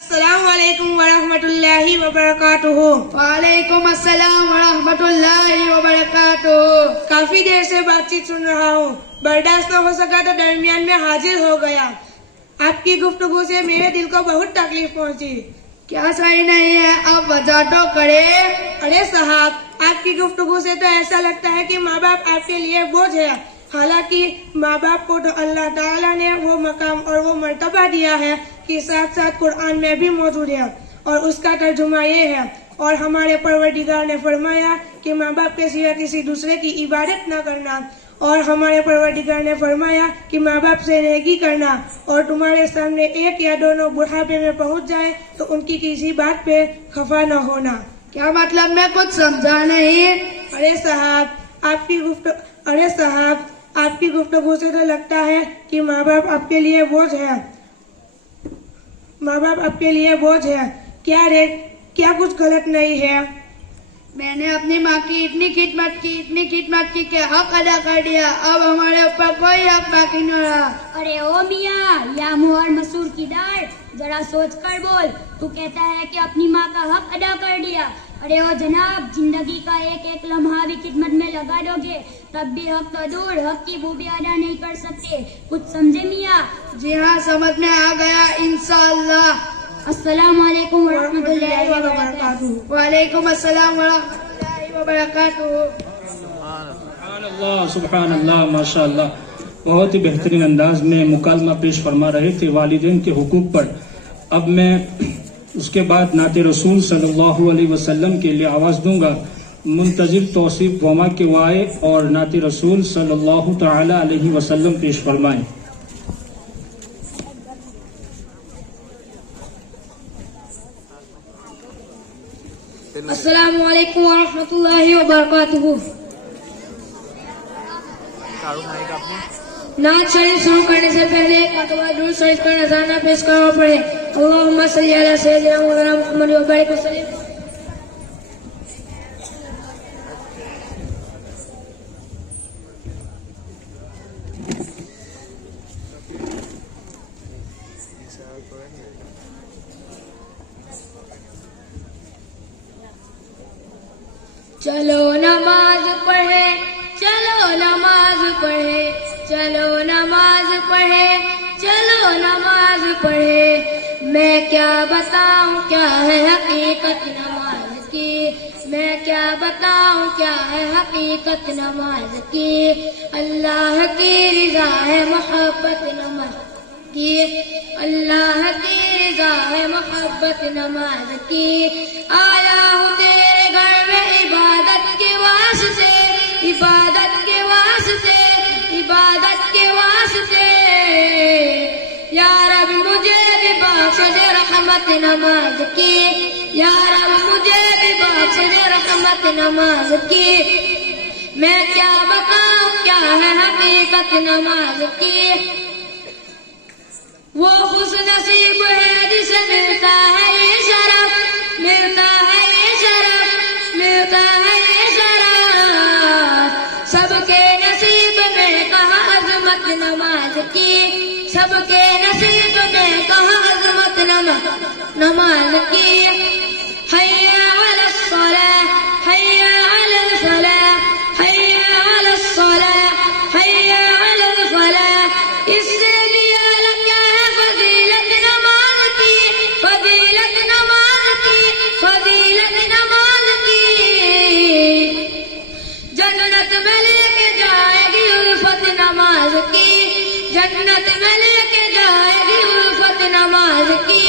السلام علیکم ورحمۃ اللہ وبرکاتہ۔ وعلیکم السلام ورحمۃ اللہ وبرکاتہ۔ کافی دیر سے بات چیت سن رہا ہوں، برداشت نہ ہو سکا تو درمیان میں حاضر ہو گیا۔ آپ کی گفتگو سے میرے دل کو بہت تکلیف پہنچی۔ کیا صحیح نہیں ہے؟ آپ وضاحت تو کرے۔ ارے صاحب، آپ کی گفتگو سے تو ایسا لگتا ہے کہ ماں باپ آپ کے لیے بوجھ ہے، حالانکہ ماں باپ کو تو اللہ تعالیٰ نے وہ مقام اور وہ مرتبہ دیا ہے کہ ساتھ ساتھ قرآن میں بھی موجود ہے، اور اس کا ترجمہ یہ ہے، اور ہمارے پروردگار نے فرمایا کہ ماں باپ کے سوا کسی دوسرے کی عبادت نہ کرنا، اور ہمارے پروردگار نے فرمایا کہ ماں باپ سے نیکی کرنا، اور تمہارے سامنے ایک یا دونوں بڑھاپے میں پہنچ جائے تو ان کی کسی بات پہ خفا نہ ہونا۔ کیا مطلب؟ میں کچھ سمجھا نہیں۔ ارے صاحب، آپ کی گفتگو سے تو لگتا ہے کہ ماں باپ آپ کے لیے بوجھ ہے۔ ماں باپ آپ کے لیے بوجھ ہے، کیا کچھ غلط نہیں ہے؟ میں نے اپنی ماں کی اتنی خدمت کی کہ حق ادا کر دیا، اب ہمارے اوپر کوئی حق باقی نہ رہا۔ ارے او میاں، یا منہ اور مسور کی داڑھ، ذرا سوچ کر بول۔ تو کہتا ہے کہ اپنی ماں کا حق ادا کر دیا۔ ارے او جناب، زندگی کا ایک ایک لمحہ بھی خدمت میں لگا دو گے تب بھی حق تو دور، حق کی بو بھی ادا نہیں کر سکتے۔ کچھ سمجھے میاں؟ جی ہاں، سمجھ میں آ گیا انشاءاللہ۔ السلام علیکم ورحمۃ اللہ وبرکاتہ۔ وعلیکم السلام ورحمۃ اللہ وبرکاتہ۔ سبحان اللہ، ماشاء اللہ، بہت ہی بہترین انداز میں مکالمہ پیش فرما رہے تھے والدین کے حقوق پر۔ اب میں اس کے بعد نعت رسول صلی اللہ علیہ وسلم کے لیے آواز دوں گا۔ منتظر توصیف وما کے وائے اور نعت رسول صلی اللہ تعالی علیہ وسلم پیش فرمائیں۔ السلام علیکم ورحمۃ اللہ وبرکاتہ۔ نعت شریف شروع کرنے سے پہلے ایک مرتبہ درود شریف کا نذرانہ پیش کرنا پڑے۔ اللہم صلی علی سیدنا مولانا محمد وبارک وسلم۔ چلو نماز پڑھے، چلو نماز پڑھے، چلو نماز پڑھے، چلو نماز پڑھے۔ میں کیا بتاؤں کیا ہے حقیقت نماز کی، میں کیا بتاؤں کیا ہے حقیقت نماز کی۔ اللہ کی رضا ہے محبت نماز کی، اللہ کی رضا ہے محبت نماز کی۔ آیا ہوں تیرے گھر میں عبادت کے واسطے، عبادت کے واسطے، عبادت کے واسطے۔ یا رب مجھے بھی بخش دے رحمت نماز کی، یا رب مجھے بھی بخش دے رحمت نماز کی۔ میں کیا بتاؤں کیا ہے حقیقت نماز کی۔ وہ خوش نصیب ہے جسے ملتا ہے یہ شرف، ملتا ہے یہ شرف، ملتا ہے یہ شرف۔ سب کے نصیب میں کہاں عظمت نماز کی، سب کے نصیب میں کہاں عظمت نماز کی۔ حی علی الصلاۃ، حی علی الفلاح، حی علی الصلاۃ، حی علی الفلاح۔ اس سے بھی الگ کیا ہے فضیلت نماز کی، فضیلت نماز کی، فضیلت نماز کی۔ جنت میں لے کے جائے گی الفت نماز کی، جنت میں لے کے جائے گی الفت نماز کی۔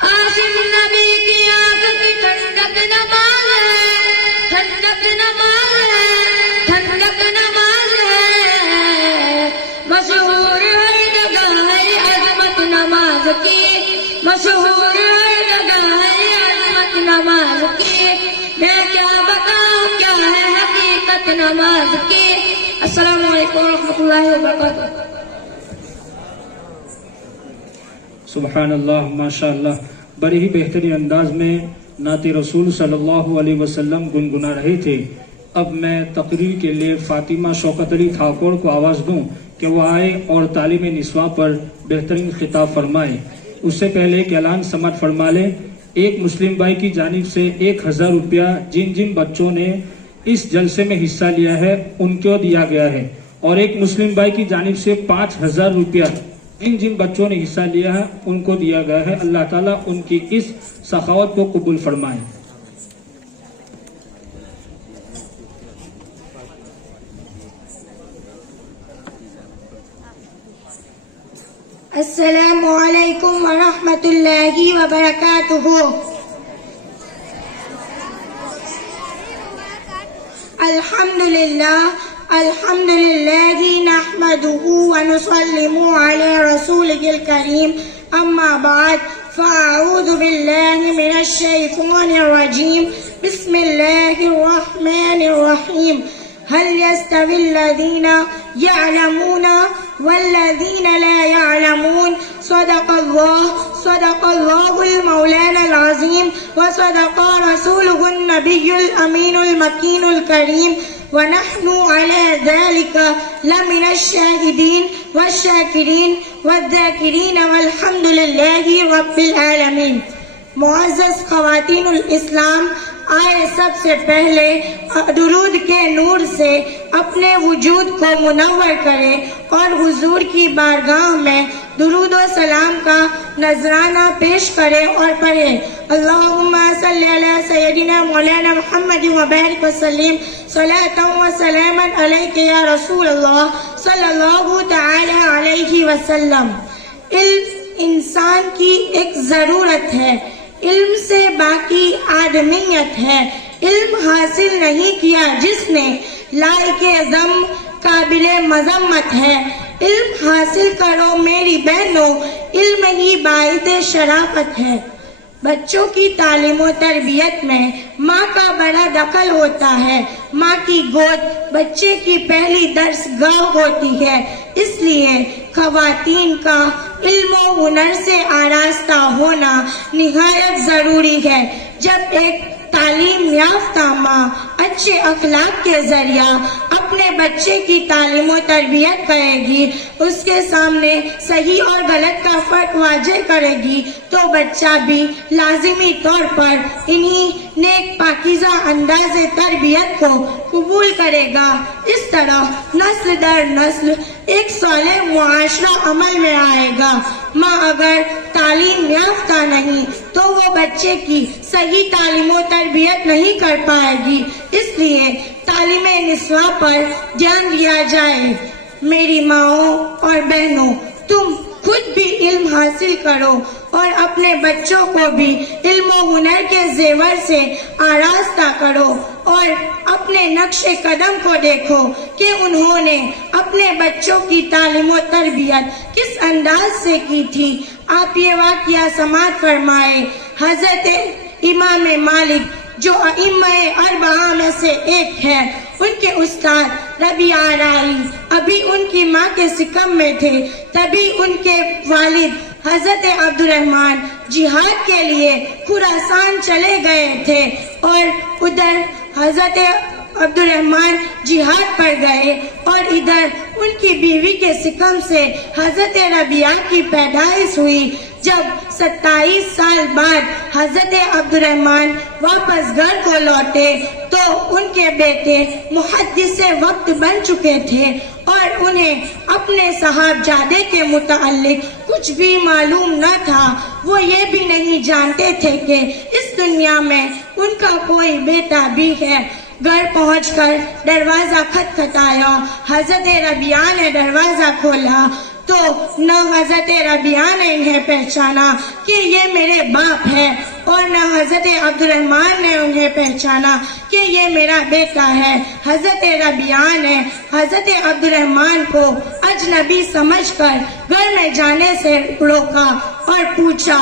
عاصم نبی کی آنکھ کی ٹھنڈک نماز ہے، ٹھنڈک نماز ہے، ٹھنڈک نماز ہے۔ مشہور ہر جگہ ہے عظمت نماز کی، مشہور ہر جگہ ہے عظمت نماز کی۔ میں کیا بتاؤں کیا ہے حقیقت نماز کی۔ السلام علیکم ورحمۃ اللہ وبرکاتہ۔ سبحان اللہ، ماشاء اللہ، بڑی ہی بہترین انداز میں نعت رسول صلی اللہ علیہ وسلم گنگنا رہے تھے۔ اب میں تقریر کے لیے فاطمہ شوکت علی ٹھاکر کو آواز دوں کہ وہ آئے اور تعلیم نسواں پر بہترین خطاب فرمائے۔ اس سے پہلے ایک اعلان سماعت فرما لیں. ایک مسلم بھائی کی جانب سے 1000 روپیہ جن جن بچوں نے اس جلسے میں حصہ لیا ہے ان کو دیا گیا ہے, اور ایک مسلم بھائی کی جانب سے 5000 روپیہ جن جن بچوں نے حصہ لیا ہے ان کو دیا گیا ہے. اللہ تعالیٰ ان کی اس سخاوت کو قبول فرمائے. السلام علیکم ورحمۃ اللہ وبرکاتہ. الحمد للہ نحمده ونسلم علی رسوله الکریم. اما بعد فاعوذ باللہ من الشیطان الرجیم. بسم اللہ الرحمن الرحیم. هل يستوي الذين يعلمون والذين لا يعلمون؟ صدق الله المولانا العظيم وصدق رسوله النبي الأمين المكين الكريم ونحن على ذلك لمن الشاهدين والشاكرين والذاكرين والحمد لله رب العالمين. معزز خواتین الاسلام، آئے سب سے پہلے درود کے نور سے اپنے وجود کو منور کرے اور حضور کی بارگاہ میں درود و سلام کا نذرانہ پیش کرے اور پڑھے. اللہم صلی علی سیدنا مولانا محمد وبارک وسلم صلاۃ و سلاما علیک یا رسول اللہ صلی اللہ تعالی علیہ وسلم. علم انسان کی ایک ضرورت ہے. علم سے باقی آدمیت ہے. علم حاصل نہیں کیا جس نے لائق ذم قابل مذمت ہے. علم حاصل کرو میری بہنوں، علم ہی باعث شرافت ہے. بچوں کی تعلیم و تربیت میں ماں کا بڑا دخل ہوتا ہے. ماں کی گود بچے کی پہلی درس گاہ ہوتی ہے. اس لیے خواتین کا علم و ہنر سے آراستہ ہونا نہایت ضروری ہے. جب ایک تعلیم یافتہ ماں اچھے اخلاق کے ذریعہ اپنے بچے کی تعلیم و تربیت کرے گی، اس کے سامنے صحیح اور غلط کا فرق واضح کرے گی، تو بچہ بھی لازمی طور پر انہی نیک پاکیزہ انداز تربیت کو قبول کرے گا. اس طرح نسل در نسل ایک صالح معاشرہ عمل میں آئے گا. ماں اگر تعلیم یافتہ نہیں تو وہ بچے کی صحیح تعلیم و تربیت نہیں کر پائے گی. اس لیے تعلیم نسواں پر دھیان دیا جائے. میری ماؤں اور بہنوں، تم خود بھی علم حاصل کرو اور اپنے بچوں کو بھی علم و ہنر کے زیور سے آراستہ کرو، اور اپنے نقش قدم کو دیکھو کہ انہوں نے اپنے بچوں کی تعلیم و تربیت کس انداز سے کی تھی. آپ یہ واقعہ سماعت فرمائے. حضرت امام مالک جو ائمہ اربعہ میں سے ایک ہے، ان کے استاد ربیعہ رائی ابھی ان کی ماں کے سکم میں تھے. تبھی ان کے والد حضرت عبد الرحمن جہاد کے لیے خراسان چلے گئے تھے، اور ادھر حضرت عبد الرحمن جہاد پر گئے اور ادھر ان کی بیوی کے سکم سے حضرت ربیعہ کی پیدائش ہوئی. جب 27 سال بعد حضرت عبد الرحمن واپس گھر کو لوٹے تو ان کے بیٹے محدث وقت بن چکے تھے، اور انہیں اپنے صاحبزادے کے متعلق کچھ بھی معلوم نہ تھا. وہ یہ بھی نہیں جانتے تھے کہ اس دنیا میں ان کا کوئی بیٹا بھی ہے. گھر پہنچ کر دروازہ کھٹکھٹایا. حضرت ربیعہ نے دروازہ کھولا تو نہ حضرت ربیعہ نے انہیں پہچانا کہ یہ میرے باپ ہے، اور نہ حضرت عبد الرحمن نے انہیں پہچانا کہ یہ میرا بیٹا ہے. حضرت ربیعہ نے حضرت عبد الرحمن کو اجنبی سمجھ کر گھر میں جانے سے روکا اور پوچھا،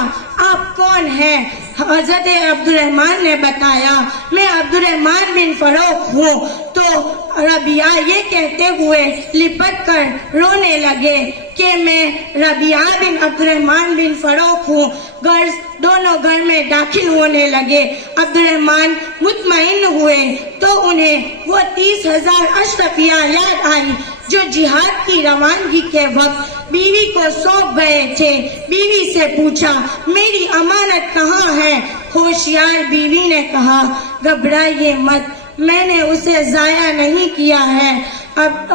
آپ کون ہیں؟ حضرت عبد الرحمن نے بتایا، میں عبد الرحمن بن فروخ ہوں. تو ربیعہ یہ کہتے ہوئے لپٹ کر رونے لگے کہ میں ربیعہ بن عبد الرحمن بن فروخ ہوں. دونوں گھر میں داخل ہونے لگے. عبد الرحمن مطمئن ہوئے تو انہیں وہ 30,000 اشرفیہ یاد آئی جو جہاد کی روانگی کے وقت بیوی کو سونپ گئے تھے. بیوی سے پوچھا میری امانت کہاں ہے؟ ہوشیار بیوی نے کہا گھبرائیے مت, میں نے اسے ضائع نہیں کیا ہے. اب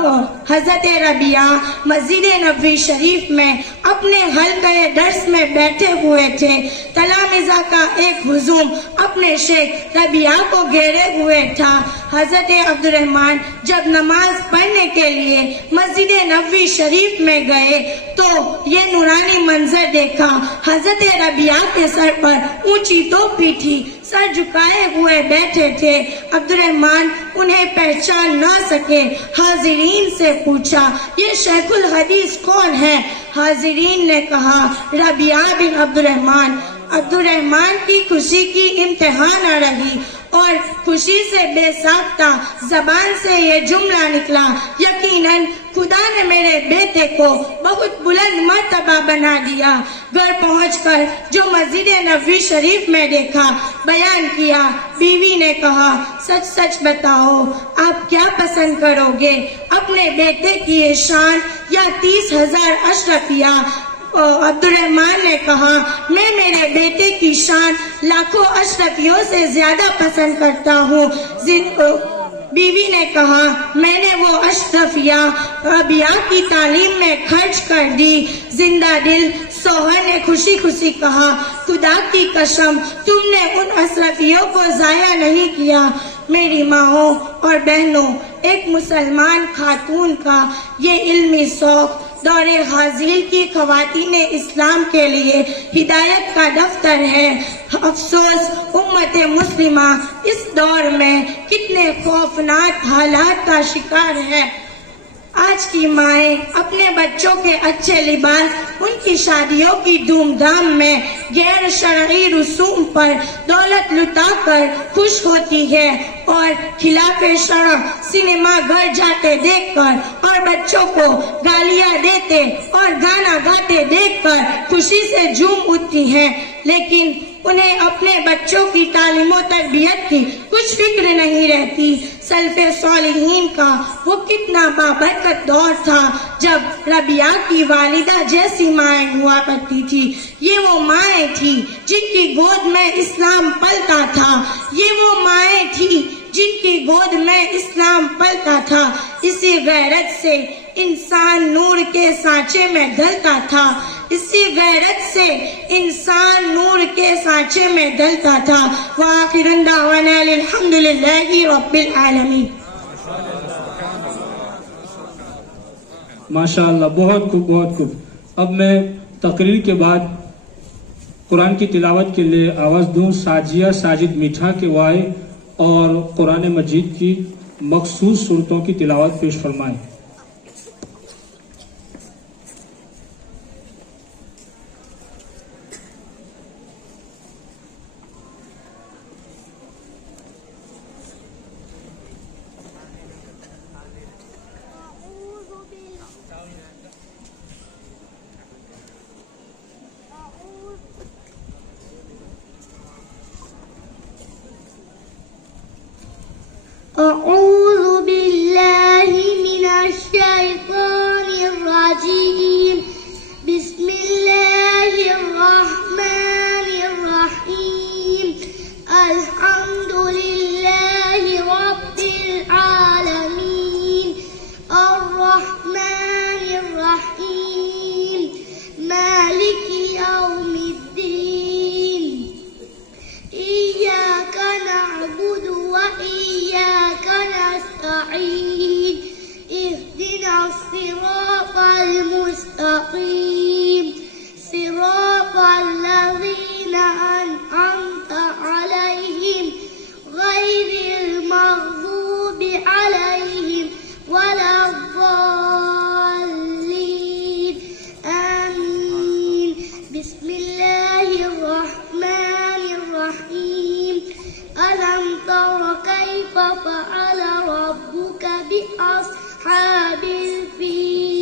حضرت ربیعہ مسجد نبوی شریف میں اپنے حلقہ درس میں بیٹھے ہوئے تھے. تلامذہ کا ایک ہجوم اپنے شیخ ربیعہ کو گھیرے ہوئے تھا. حضرت عبد الرحمن جب نماز پڑھنے کے لیے مسجد نبوی شریف میں گئے تو یہ نورانی منظر دیکھا. حضرت ربیعہ کے سر پر اونچی ٹوپی تھی, سر جھکائے ہوئے بیٹھے تھے. عبد الرحمن انہیں پہچان نہ سکے. حاضرین سے پوچھا یہ شیخ الحدیث کون ہے؟ حاضرین نے کہا ربیعہ بن عبد الرحمن. عبد الرحمن کی خوشی کی انتہا نہ رہی اور خوشی سے بے ساختہ زبان سے یہ جملہ نکلا یقیناً خدا نے میرے بیٹے کو بہت بلند مرتبہ بنا دیا. گھر پہنچ کر جو مسجد نبوی شریف میں دیکھا بیان کیا. بیوی نے کہا سچ سچ بتاؤ آپ کیا پسند کرو گے, اپنے بیٹے کی شان یا 30,000 اشرفیہ؟ عبد الرحمن نے کہا میں میرے بیٹے کی شان لاکھوں اشرفیوں سے زیادہ پسند کرتا ہوں. بیوی نے کہا میں نے وہ اشرفیہ ربیعہ کی تعلیم میں خرچ کر دی. زندہ دل شوہر نے خوشی خوشی کہا خدا کی قسم تم نے ان اشرفیوں کو ضائع نہیں کیا. میری ماؤں اور بہنوں, ایک مسلمان خاتون کا یہ علمی شوق دور حاضر کی خواتین اسلام کے لیے ہدایت کا دفتر ہے. افسوس امت مسلمہ اس دور میں کتنے خوفناک حالات کا شکار ہے. آج کی مائیں اپنے بچوں کے اچھے لباس, ان کی شادیوں کی دھوم دھام میں غیر شرعی رسوم پر دولت لٹا کر خوش ہوتی ہے اور خلاف شرع سنیما گھر جاتے دیکھ کر اور بچوں کو گالیاں دیتے اور گانا گاتے دیکھ کر خوشی سے جھوم اٹھتی ہے. لیکن انہیں اپنے بچوں کی تعلیم و تربیت کی کچھ فکر نہیں رہتی. سلف صالحین کا وہ کتنا بابرکت دور تھا جب ربیعہ کی والدہ جیسی مائیں ہوا کرتی تھی. یہ وہ مائیں تھی جن کی گود میں اسلام پلتا تھا. یہ وہ مائیں تھی جن کی گود میں اسلام پلتا تھا. اسی غیرت سے انسان نور کے سانچے میں ڈھلتا تھا. اسی غیرت سے انسان نور کے سانچے میں ڈھلتا تھا. وآخر دعوانا الحمدللہ رب العالمین. ماشاءاللہ, بہت خوب بہت خوب. اب میں تقریر کے بعد قرآن کی تلاوت کے لیے آواز دوں ساجیہ ساجد میٹھا کے وائے اور قرآن مجید کی مخصوص صورتوں کی تلاوت پیش فرمائیں. أعوذ بالله من الشيطان الرجيم. بسم الله الرحمن الرحيم. الحمد لله رب العالمين الرحمن الرحيم مالك يوم الدين. إياك نعبد وإياك نستعين. اهدنا الصراط المستقيم صراط الذين أنعمت عليهم غير المغضوب عليهم ولا الضالين. آمين. بسم الله الرحمن الرحيم. ألم تر كيف فعل ربك بأصحاب الفيل؟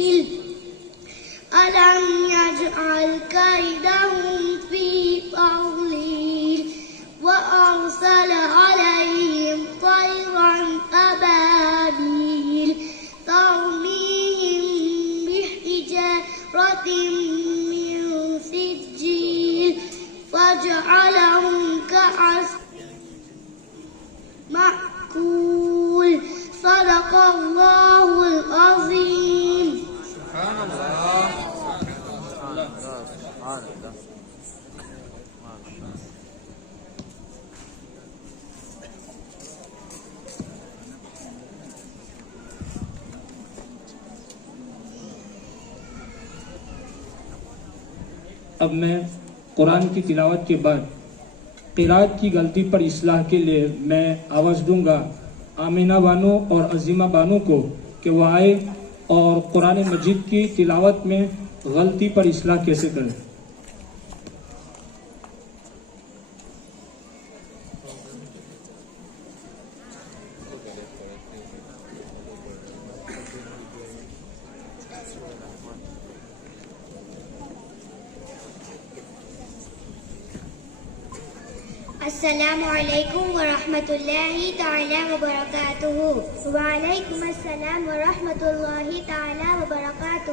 وجعلهم كعصف مأكول صدق الله العظيم. اب میں قرآن کی تلاوت کے بعد قرات کی غلطی پر اصلاح کے لیے میں آواز دوں گا آمینہ بانو اور عظیمہ بانو کو کہ وہ آئے اور قرآن مجید کی تلاوت میں غلطی پر اصلاح کیسے کریں. السلام علیکم ورحمۃ اللہ تعالی وبرکاتہ. وعلیکم السلام ورحمۃ اللہ تعالی وبرکاتہ.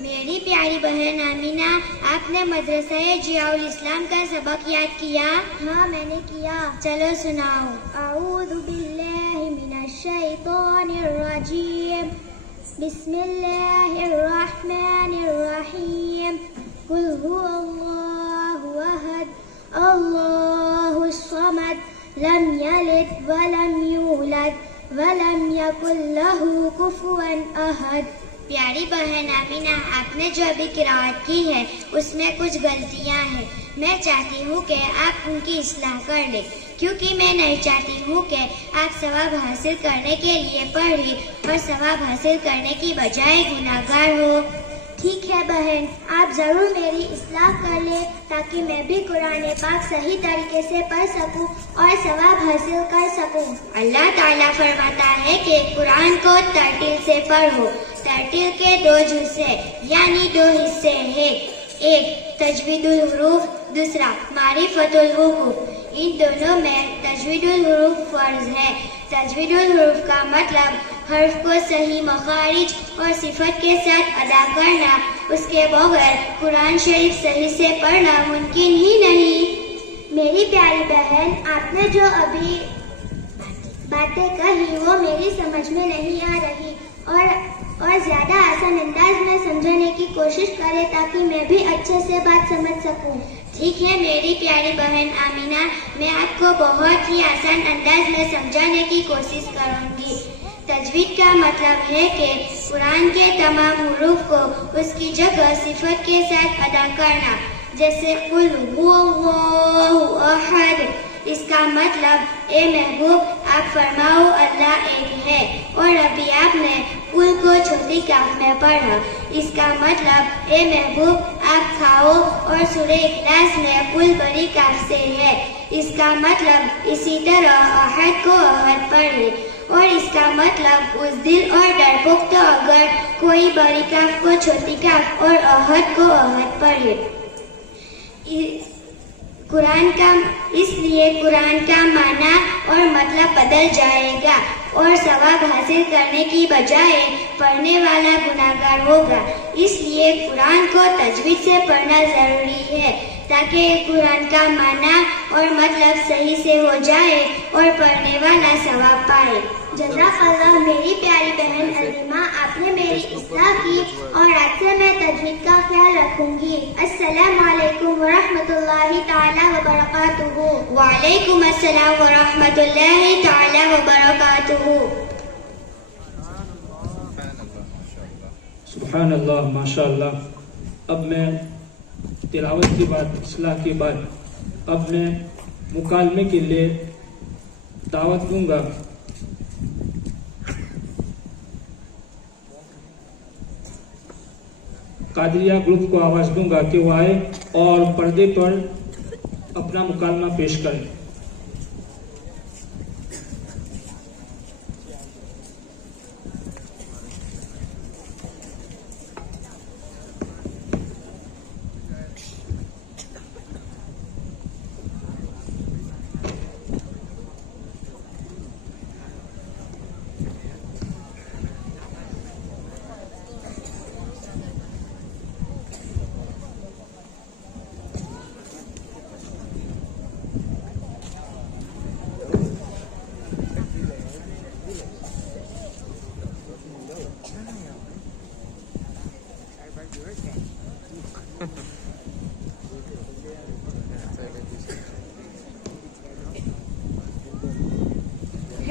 میری پیاری بہن آمینہ، آپ نے مدرسہ ضیاء الاسلام کا سبق یاد کیا؟ ہاں میں نے کیا. چلو سناؤ. اعوذ باللہ من الشیطان الرجیم بسم اللہ الرحمن الرحیم قل هو اللہ احد اللہ الصمد لم یلد ولم یولد ولم یکن لہ کفوا احد. پیاری بہن آمینہ، آپ نے جو ابھی قرأت کی ہے اس میں کچھ غلطیاں ہیں. میں چاہتی ہوں کہ آپ ان کی اصلاح کر لیں، کیونکہ میں نہیں چاہتی ہوں کہ آپ ثواب حاصل کرنے کے لیے پڑھیں اور ثواب حاصل کرنے کی بجائے گناہگار ہو. ٹھیک ہے بہن، آپ ضرور میری اصلاح کر لیں تاکہ میں بھی قرآن پاک صحیح طریقے سے پڑھ سکوں اور ثواب حاصل کر سکوں. اللہ تعالیٰ فرماتا ہے کہ قرآن کو ترتیل سے پڑھو. ترتیل کے 2 جزء یعنی 2 حصے ہیں، ایک تجوید الحروف، دوسرا معرفت الحروف. ان دونوں میں تجوید الحروف فرض ہے. تجوید الحروف کا مطلب حرف کو صحیح مخارج اور صفت کے ساتھ ادا کرنا. اس کے بغیر قرآن شریف صحیح سے پڑھنا ممکن ہی نہیں. میری پیاری بہن، آپ نے جو ابھی باتیں کہی وہ میری سمجھ میں نہیں آ رہی، اور زیادہ آسان انداز میں سمجھانے کی کوشش کرے تاکہ میں بھی اچھے سے بات سمجھ سکوں. ٹھیک ہے میری پیاری بہن آمینہ، میں آپ کو بہت ہی آسان انداز میں سمجھانے کی کوشش کروں گی. تجوید کا مطلب ہے کہ قرآن کے تمام حروف کو اس کی جگہ صفت کے ساتھ ادا کرنا. جیسے قل هو اللہ احد، اس کا مطلب اے محبوب آپ فرماؤ اللہ ایک ہے، اور ابھی آپ نے قل کو چھوٹی کاف میں پڑھا. اس کا مطلب اے محبوب آپ کھاؤ، اور سورہ اخلاص میں قل بڑی کاف سے ہے. اس کا مطلب اسی طرح احد کو احد پڑھے، اور اس کا مطلب اس دل اور ڈرپوک تو اگر کوئی بڑی کاف کو چھوٹی کاف اور احد کو احد پڑھے. اس لیے قرآن کا معنی اور مطلب بدل جائے گا، اور ثواب حاصل کرنے کی بجائے پڑھنے والا گناہگار ہوگا. اس لیے قرآن کو تجوید سے پڑھنا ضروری ہے تاکہ قرآن کا معنی اور مطلب صحیح سے ہو جائے اور پڑھنے والا ثواب پائے. جزاک اللہ میری پیاری بہن عظیمہ، آپ نے میری اصلاح کی اور آج سے میں تجوید کا خیال رکھوں گی. السلام علیکم ورحمۃ اللہ تعالی وبرکاتہ. وعلیکم السلام ورحمۃ اللہ تعالی وبرکاتہ. سبحان اللہ، ماشاء اللہ. اب میں تلاوت کے بعد اصلاح کے بعد اب میں مکالمے کے لیے دعوت دوں گا قادریہ گروپ کو. آواز دوں گا کہ وہ آئے اور پردے پر اپنا مکالمہ پیش کریں.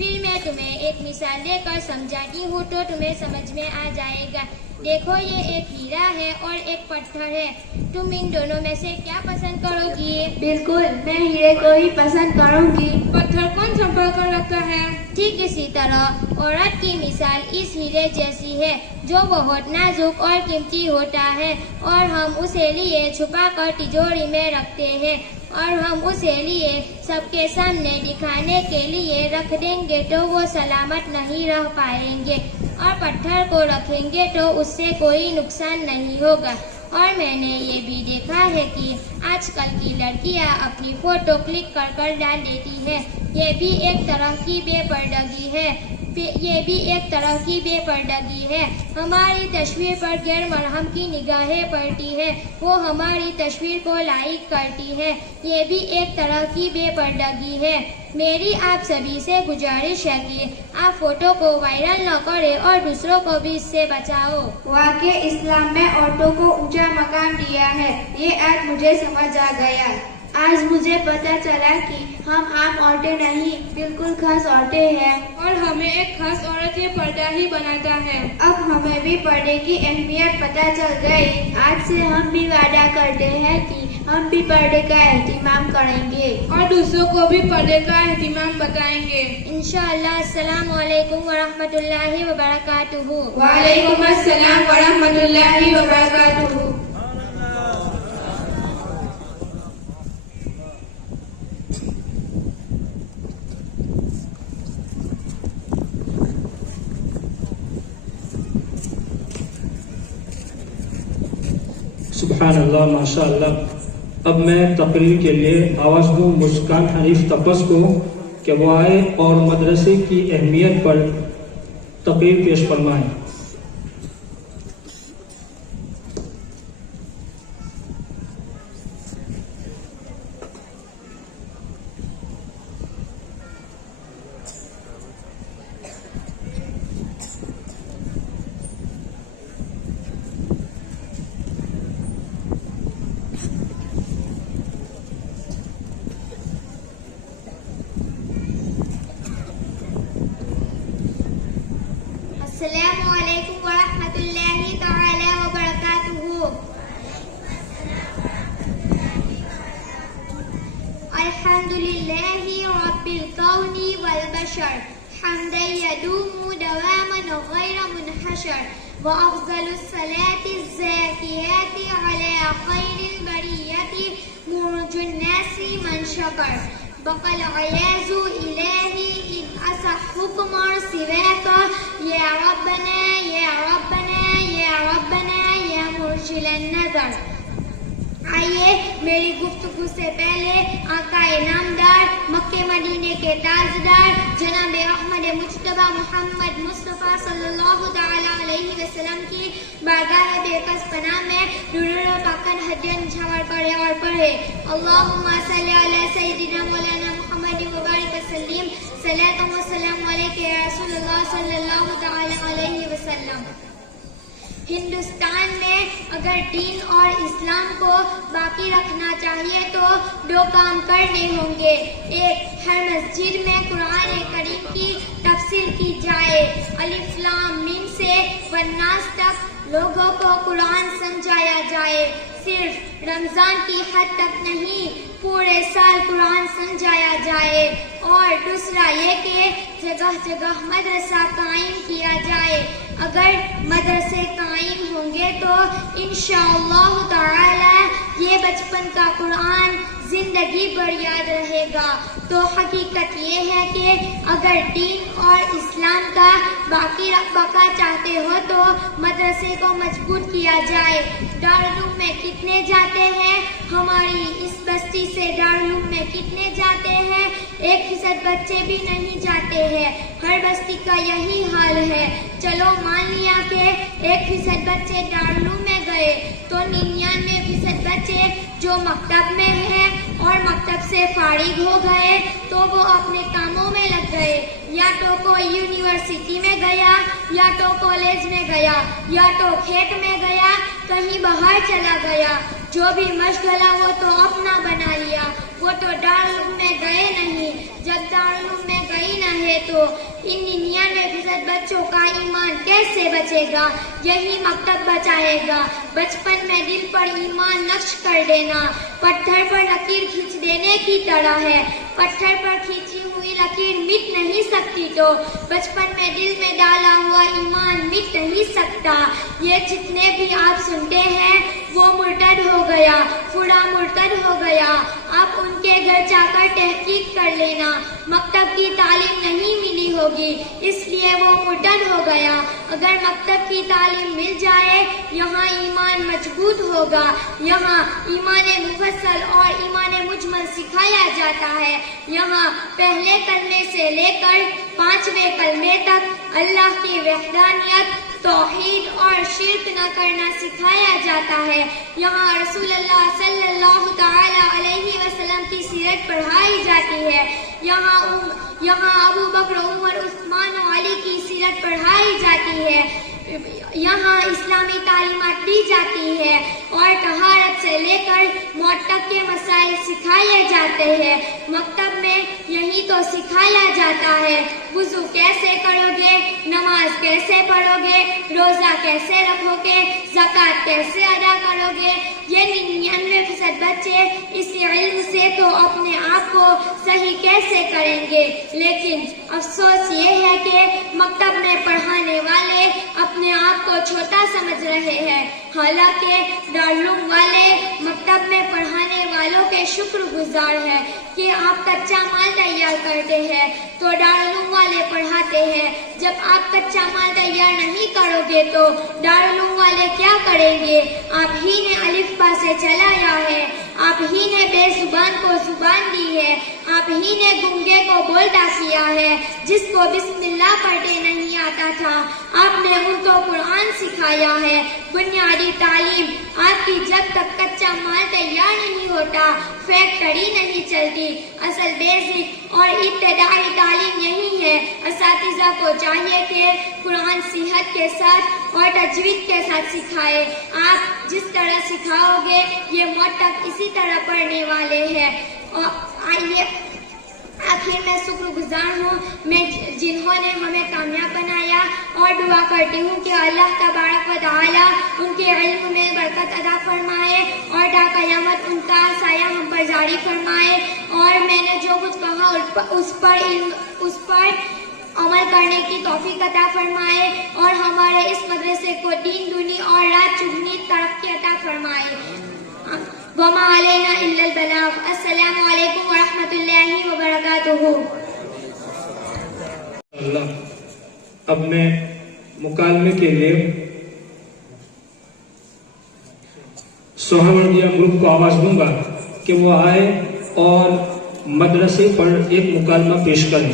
پھر میں تمہیں ایک مثال دے کر سمجھاتی ہوں تو تمہیں سمجھ میں آ جائے گا. دیکھو یہ ایک ہیرا ہے اور ایک پتھر ہے. تم ان دونوں میں سے کیا پسند کرو گی؟ بالکل میں ہیرے کو ہی پسند کروں گی. پتھر کون سنبھال کر رکھتا ہے؟ ٹھیک اسی طرح عورت کی مثال اس ہیرے جیسی ہے جو بہت نازک اور قیمتی ہوتا ہے اور ہم اسے لیے چھپا کر تجوری میں رکھتے ہیں اور ہم اسے لیے سب کے سامنے دکھانے کے لیے رکھ دیں گے تو وہ سلامت نہیں رہ پائیں گے اور پتھر کو رکھیں گے تو اس سے کوئی نقصان نہیں ہوگا. اور میں نے یہ بھی دیکھا ہے کہ آج کل کی لڑکیاں اپنی فوٹو کلک کر کر ڈال دیتی ہے. یہ بھی ایک طرح کی بے پردگی ہے. ہماری تصویر پر غیر محرم کی نگاہیں پڑتی ہے, وہ ہماری تصویر کو لائک کرتی ہے. یہ بھی ایک طرح کی بے پردگی ہے. میری آپ سبھی سے گزارش ہے کہ آپ فوٹو کو وائرل نہ کریں اور دوسروں کو بھی اس سے بچاؤ. واقع اسلام میں عورتوں کو اونچا مقام دیا ہے, یہ آج مجھے سمجھ آ گیا. آج مجھے پتا چلا کہ ہم عام عورتیں نہیں بالکل خاص عورتیں ہیں اور ہمیں ایک خاص عورت یہ پردہ ہی بناتا ہے. اب ہمیں بھی پردے کی اہمیت پتہ چل گئی. آج سے ہم بھی وعدہ کرتے ہیں کہ ہم بھی پردے کا اہتمام کریں گے اور دوسروں کو بھی پردے کا اہتمام بتائیں گے انشاءاللہ. السلام علیکم ورحمۃ اللہ وبرکاتہ. وعلیکم السلام ورحمۃ اللہ وبرکاتہ. سبحان اللہ, ماشاء اللہ. اب میں تقریر کے لیے آواز دوں مسکان حنیف تپس کو کہ وہ آئے اور مدرسے کی اہمیت پر تقریر پیش فرمائیں. السلام علیکم ورحمۃ اللہ تعالی وبرکاتہ. الحمد للہ رب الکون والبشر حمدا یدوم دواما غیر منحشر وافضل الصلاة الزاکیات علی خیر البریۃ مرج الناس من شکر بقل عیاذ الہی ان اصحکم سواک یا ربنا یا ربنا یا ربنا یا مرشل النظر. آئیے میری گفتگو سے پہلے آقا نامدار مکہ مدینے کے تاجدار جناب احمد مجتبی محمد مصطفیٰ صلی اللہ تعالی علیہ وسلم کی بارگاہ بے کس پناہ میں درود پاکن ہدیہ نچھاور کرے اور پڑھے. اللہم صلی علی سیدنا مولانا محمد مبارک وسلم. صلاۃ و سلام علیک یا رسول اللہ صلی اللہ تعالی علیہ وسلم. ہندوستان میں اگر دین اور اسلام کو باقی رکھنا چاہیے تو دو کام کرنے ہوں گے. ایک, ہر مسجد میں قرآن کریم کی تفسیر کی جائے. الف لام میم سے والناس تک لوگوں کو قرآن سمجھایا جائے. صرف رمضان کی حد تک نہیں, پورے سال قرآن سمجھایا جائے. اور دوسرا یہ کہ جگہ جگہ مدرسہ قائم کیا جائے. اگر مدرسے قائم ہوں گے تو انشاءاللہ تعالی یہ بچپن کا قرآن زندگی بھر یاد رہے گا. تو حقیقت یہ ہے کہ اگر دین اور اسلام کا بقا چاہتے ہو تو مدرسے کو مضبوط کیا جائے. دارالعلوم میں کتنے جاتے ہیں؟ ہماری اس بستی سے دارالعلوم میں کتنے جاتے ہیں؟ 1% بچے بھی نہیں جاتے ہیں. ہر بستی کا یہی حال ہے. چلو مان لیا کہ 1% بچے دارالعلوم میں گئے تو 99% بچے جو مکتب میں ہیں اور مکتب سے فارغ ہو گئے تو وہ اپنے کاموں میں لگ گئے. یا تو کوئی یونیورسٹی میں گیا, یا تو کالج میں گیا, یا تو کھیت میں گیا, کہیں باہر چلا گیا. جو بھی مشغلہ وہ تو اپنا بنا لیا, وہ تو دارالعلوم میں گئے نہیں. جب دارالعلوم میں گئی نہ ہے تو ان 99% بچوں کا ایمان کیسے بچے گا؟ یہی مکتب بچائے گا. بچپن میں دل پر ایمان نقش کر دینا پتھر پر لکیر کھینچ دینے کی طرح ہے. پتھر پر کھینچی ہوئی لکیر مٹ نہیں سکتی تو بچپن میں دل میں ڈالا ہوا ایمان مٹ نہیں سکتا. یہ جتنے بھی آپ سنتے ہیں وہ مرتد ہو گیا، فلاں مرتد ہو گیا. آپ ان کے گھر جا کر تحقیق کر لینا، مکتب کی تعلیم نہیں ملی ہوگی اس لیے وہ مرتد ہو گیا. اگر مکتب کی تعلیم مل جائے یہاں ایمان مضبوط ہوگا. یہاں ایمان مفصل اور ایمان مجمل سکھایا جاتا ہے. یہاں پہلے کلمے سے لے کر 5ویں کلمے تک اللہ کی وحدانیت، توحید اور شرک نہ کرنا سکھایا جاتا ہے. یہاں رسول اللہ صلی اللہ تعالی علیہ وسلم کی سیرت پڑھائی جاتی ہے. یہاں ابو بکر، عمر، عثمان و علی کی سیرت پڑھائی جاتی ہے. یہاں اسلامی تعلیمات دی جاتی ہے اور طہارت سے لے کر موت تک کے مسائل سکھائے جاتے ہیں. مکتب میں یہی تو سکھایا جاتا ہے. وضو کیسے کرو گے، نماز کیسے پڑھو گے، روزہ کیسے رکھو گے، زکوٰۃ کیسے ادا کرو گے. یہ 99% بچے اس علم سے تو اپنے آپ کو صحیح کیسے کریں گے. لیکن افسوس یہ ہے کہ مکتب میں پڑھانے والے اپنے آپ کو چھوٹا سمجھ رہے ہیں. حالانکہ دارالعلوم والے مکتب میں پڑھانے والوں کے شکر گزار ہیں کہ آپ کچا مال تیار کرتے ہیں تو دارالعلوم والے پڑھاتے ہیں. جب آپ کچا مال تیار نہیں کرو گے تو دارالعلوم والے کیا کریں گے؟ آپ ہی نے الف با سے چلایا ہے، آپ ہی نے بے زبان کو زبان دی ہے، آپ ہی نے گنگے کو بولتا کیا ہے. جس کو بسم اللہ پڑھتے نہیں آتا تھا آپ نے ان کو قرآن سکھایا ہے. بنیادی تعلیم آپ کی جب تک کچا مال تیار نہیں ہوتا فیکٹری نہیں چلتی. اصل بیسک اور ابتدائی تعلیم یہی ہے. اساتذہ کو چاہیے کہ قرآن صحت کے ساتھ اور تجوید کے ساتھ سکھائے. آپ جس طرح سکھاؤ گے یہ موت تک اسی طرح پڑھنے والے ہیں. اور آئیے آخر میں شکر گزار ہوں میں جنہوں نے ہمیں کامیاب بنایا اور دعا کرتی ہوں کہ اللہ تبارک و تعالی ان کے علم میں برکت عطا فرمائے اور تا قیامت ان کا سایہ ہم پر جاری فرمائے. اور میں نے جو کچھ کہا اس پر عمل کرنے کی توفیق عطا فرمائے اور ہمارے اس مدرسے کو دین دنی اور رات چگنی ترقی عطا فرمائے. وما علینا الا البلاغ. السلام علیکم ورحمۃ اللہ وبرکاتہ. اب میں مکالمے کے لیے سہروردیہ گروپ کو آواز دوں گا کہ وہ آئے اور مدرسے پر ایک مکالمہ پیش کریں.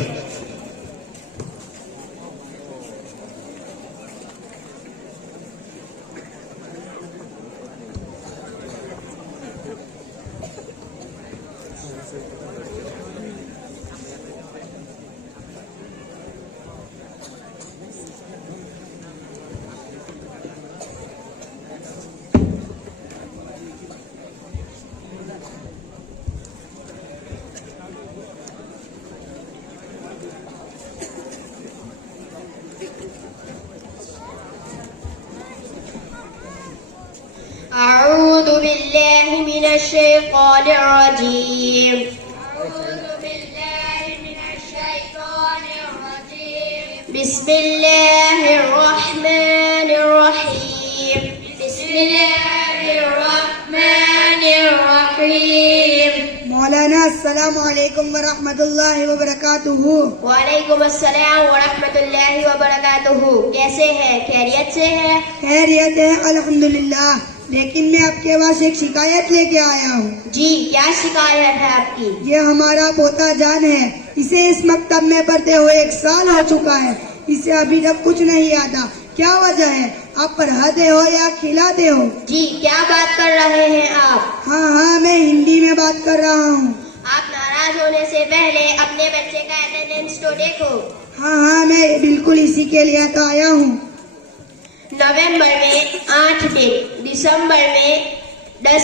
أعوذ بالله من الشيطان الرجيم. أعوذ بالله من الشيطان الرجيم. بسم الله الرحمن الرحيم. بسم الله الرحمن الرحيم. مولانا السلام علیکم ورحمۃ اللہ وبرکاتہ. وعلیکم السلام ورحمۃ اللہ وبرکاتہ. کیسے ہیں؟ خیریت سے ہیں؟ خیریت ہے الحمدللہ. لیکن میں آپ کے پاس ایک شکایت لے کے آیا ہوں. جی کیا شکایت ہے آپ کی؟ یہ ہمارا پوتا جان ہے، اسے اس مکتب میں پڑھتے ہوئے 1 سال ہو چکا ہے، اسے ابھی تک کچھ نہیں آتا. کیا وجہ ہے؟ آپ پڑھاتے ہو یا کھلاتے ہو؟ جی کیا بات کر رہے ہیں آپ؟ ہاں میں ہندی میں بات کر رہا ہوں. آپ ناراض ہونے سے پہلے اپنے بچے کا اٹینڈنس تو دیکھو. ہاں میں بالکل اسی کے لیے تو آیا ہوں. نومبر میں 8 دن، دسمبر میں 10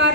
5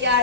4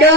2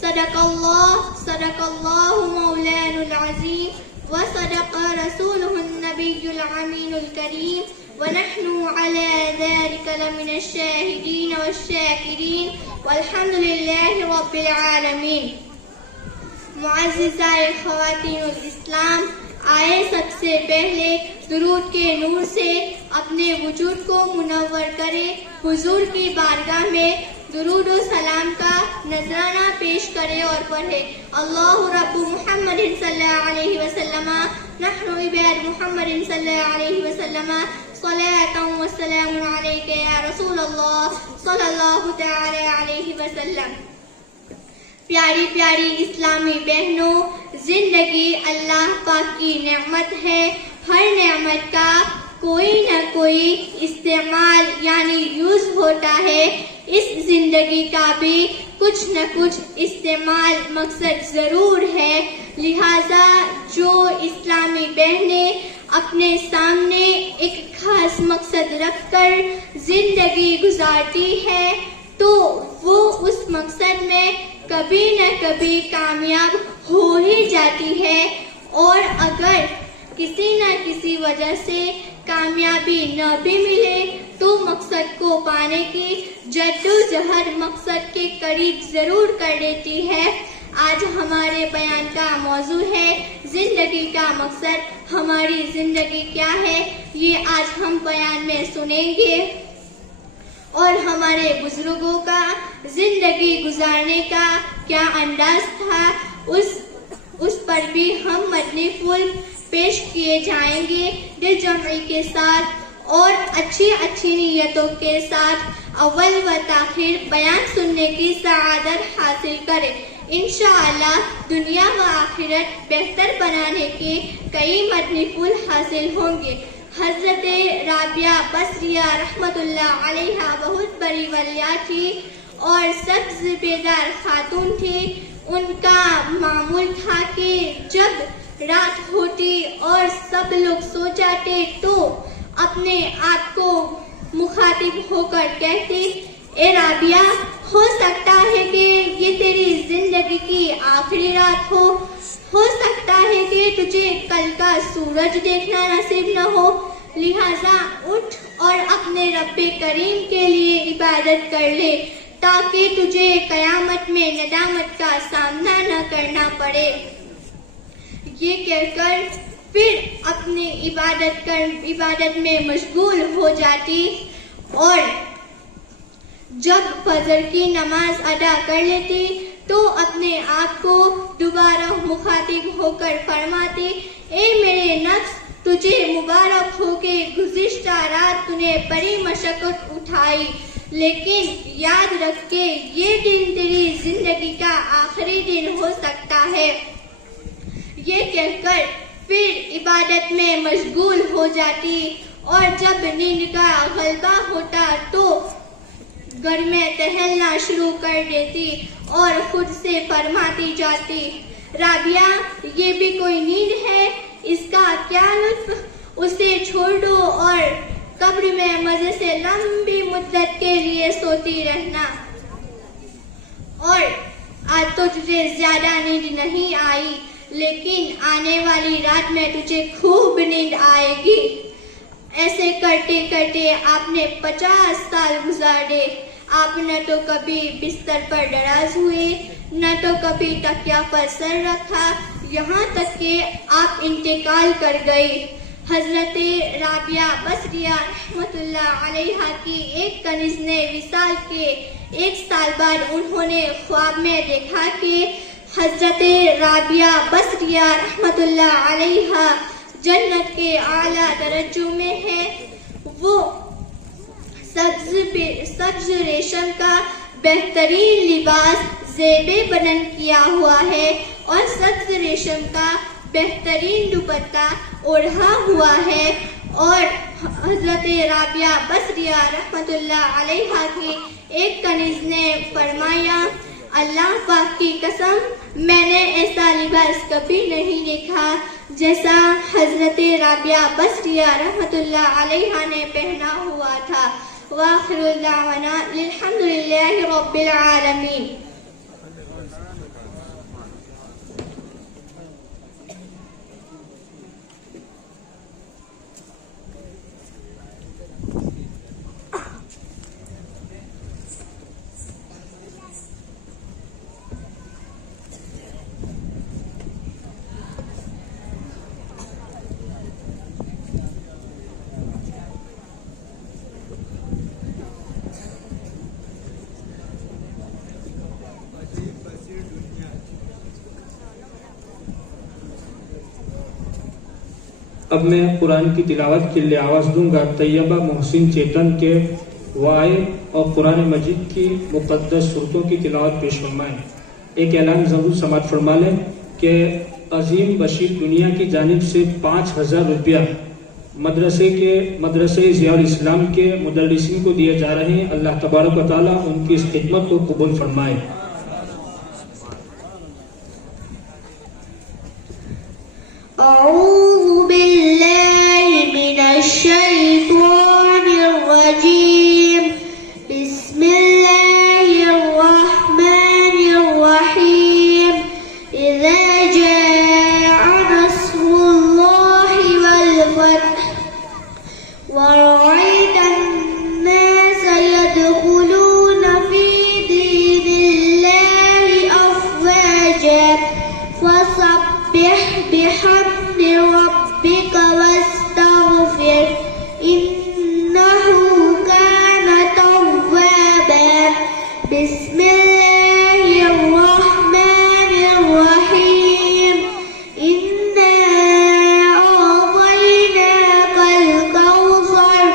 صدق اللہ مولانا العظیم وصدق رسوله النبی الامین الکریم ونحن على ذلك لمن الشاهدين والشاکرین والحمد للہ رب العالمین. معززہ خواتین الاسلام، آئے سب سے پہلے درود کے نور سے اپنے وجود کو منور کرے، حضور کی بارگاہ میں درود و سلام کا نذرانہ پیش کرے اور پڑھے. اللہ رب محمد صلی اللہ علیہ وسلم نحن عباد محمد صلی اللہ علیہ وسلم صلاۃ و سلام علیک یا رسول اللہ صلی اللہ تعالی علیہ وسلم. پیاری پیاری اسلامی بہنوں، زندگی اللہ پاک کی نعمت ہے. ہر نعمت کا کوئی نہ کوئی استعمال یعنی یوز ہوتا ہے. اس زندگی کا بھی کچھ نہ کچھ استعمال مقصد ضرور ہے. لہذا جو اسلامی بہنیں اپنے سامنے ایک خاص مقصد رکھ کر زندگی گزارتی ہے تو وہ اس مقصد میں کبھی نہ کبھی کامیاب ہو ہی جاتی ہے، اور اگر کسی نہ کسی وجہ سے کامیابی نہ بھی ملے تو مقصد کو پانے کی جدوجہد مقصد کے قریب ضرور کر دیتی ہے. آج ہمارے بیان کا موضوع ہے زندگی کا مقصد. ہماری زندگی کیا ہے یہ آج ہم بیان میں سنیں گے، اور ہمارے بزرگوں کا زندگی گزارنے کا کیا انداز تھا اس پر بھی ہم مدنی پھول پیش کیے جائیں گے. دل جمعی کے ساتھ اور اچھی نیتوں کے ساتھ اول و تاخیر بیان سننے کی سعادت حاصل کریں. انشاءاللہ دنیا و آخرت بہتر بنانے کے کئی مدنی پھول حاصل ہوں گے. حضرت رابعہ بصریہ رحمت اللہ علیہ بہت بڑی ولیہ تھی اور سبز بیدار خاتون تھی. ان کا معمول تھا کہ جب رات ہوتی اور سب لوگ سو جاتے تو اپنے آپ کو مخاطب ہو کر کہتی، اے رابعہ، ہو سکتا ہے کہ یہ تیری زندگی کی آخری رات ہو سکتا ہے کہ تجھے کل کا سورج دیکھنا نصیب نہ ہو. لہذا اٹھ اور اپنے رب کریم کے لیے عبادت کر لے تاکہ تجھے قیامت میں ندامت کا سامنا نہ کرنا پڑے. یہ کہہ کر پھر اپنی عبادت میں مشغول ہو جاتی، اور جب فجر کی نماز ادا کر لیتی تو اپنے آپ کو دوبارہ مخاطب ہو کر فرماتی، اے میرے نفس، تجھے مبارک ہو کہ گزشتہ رات تو نے بڑی مشقت اٹھائی، لیکن یاد رکھ کے یہ دن تیری زندگی کا آخری دن ہو سکتا ہے. یہ کہہ کر پھر عبادت میں مشغول ہو جاتی، اور جب نیند کا غلبہ ہوتا تو گھر میں ٹہلنا شروع کر دیتی اور خود سے فرماتی جاتی، رابعہ، یہ بھی کوئی نیند ہے؟ اس کا کیا لطف؟ اسے چھوڑ دو اور قبر میں مزے سے لمبی مدت کے لیے سوتی رہنا. اور آج تو تجھے زیادہ نیند نہیں آئی، لیکن آنے والی رات میں تجھے خوب نیند آئے گی. ایسے کرتے کرتے آپ نے 50 سال گزار دے. آپ نہ تو کبھی بستر پر دراز ہوئے، نہ تو کبھی تکیا پر سر رکھا، یہاں تک کہ آپ انتقال کر گئے. حضرت رابعہ بصریہ رحمت اللہ علیہ کی ایک کنیز نے وصال کے 1 سال بعد انہوں نے خواب میں دیکھا کہ حضرت رابعہ بصریہ رحمت اللہ علیہ جنت کے اعلیٰ درجوں میں ہے. وہ سبز ریشم کا بہترین لباس زیب بدن کیا ہوا ہے اور سبز ریشم کا بہترین دوپٹہ اوڑھا ہوا ہے. اور حضرت رابعہ بصریہ رحمت اللہ علیہ کی ایک کنیز نے فرمایا، اللہ پاک کی قسم، میں نے ایسا لباس کبھی نہیں دیکھا جیسا حضرت رابعہ بصریہ رحمت اللہ علیہ نے پہنا ہوا تھا. وآخر دعوانا الحمد للہ رب العالمین. اب میں قرآن کی تلاوت کے لیے آواز دوں گا طیبہ محسن چیتن کے وائے اور قرآن مجید کی مقدس صورتوں کی تلاوت پیش فرمائیں۔ ایک اعلان ضرور سماعت فرما لیں کہ عظیم بشیر دنیا کی جانب سے 5000 روپیہ مدرسے ضیاء الاسلام کے مدرسین کو دیے جا رہے ہیں۔ اللہ تبارک و تعالیٰ ان کی اس خدمت کو قبول فرمائے۔ اعوذ باللہ من الشیطان الرجیم بسم اللہ الرحمن الرحیم اذا جاء نصر اللہ والفتح ورأيت الناس يدخلون في دين الله أفواجا فسبح بحمد ربك واستغفر إنه كان توابا بسم الله الرحمن الرحيم إنا أعطيناك الكوثر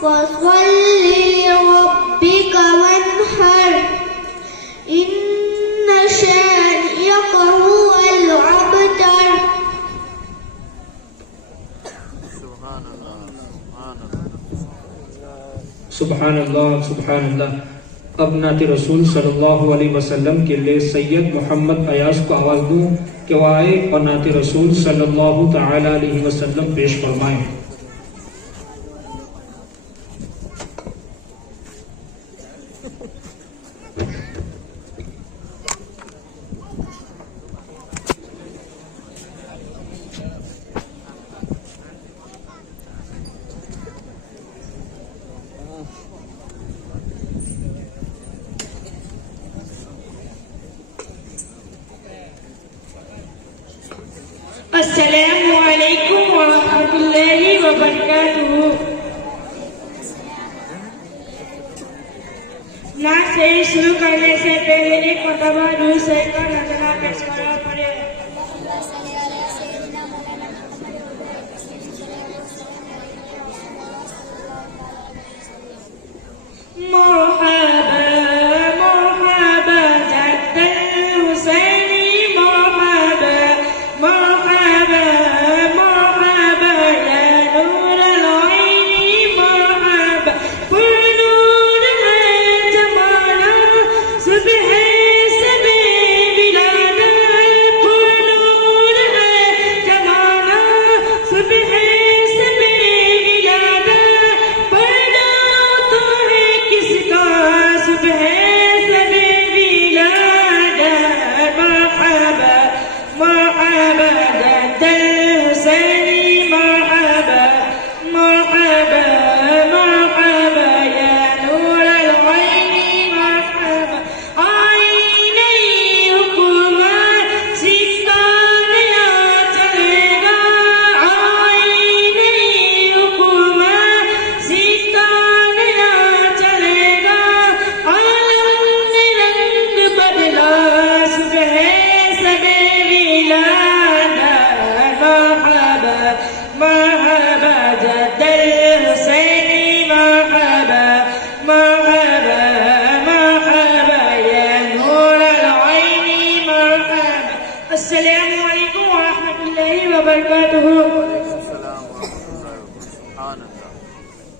فصل لربك وانحر إن شانئك هو الأبتر سبحان اللہ سبحان اللہ۔ اب نعت رسول صلی اللہ علیہ وسلم کے لیے سید محمد ایاز کو آواز دوں کہ وہ آئے اور نعت رسول صلی اللہ تعالی علیہ وسلم پیش فرمائیں۔ السلام علیکم ورحمۃ اللہ وبرکاتہ۔ نعت سے شروع کرنے سے پہلے ایک مرتبہ درود شریف کا نذرانہ پیش کرنا پڑے گا۔ مرحبا مرحبا جد الحسین مرحبا مرحبا مرحبا یا نور العین مرحبا پر نور ہے جمانا صبح سب بلانا پر نور ہے جمانا صبح سب بلانا پڑھنا تو ہے کس کا صبح سب بلانا مرحبا مرحبا جد الحسین مرحبا مرحبا مرحبا یا نور العین مرحبا آئین حکومت سکان یا چلے گا آئین حکومت سکان یا چلے گا عالم نے رنگ بدلا صبح سب بلانا مرحبا مرحبا جد الحسین مرحبا مرحبا مرحبا یا نور العین مرحبا۔ السلام علیکم ورحمۃ اللہ وبرکاتہ۔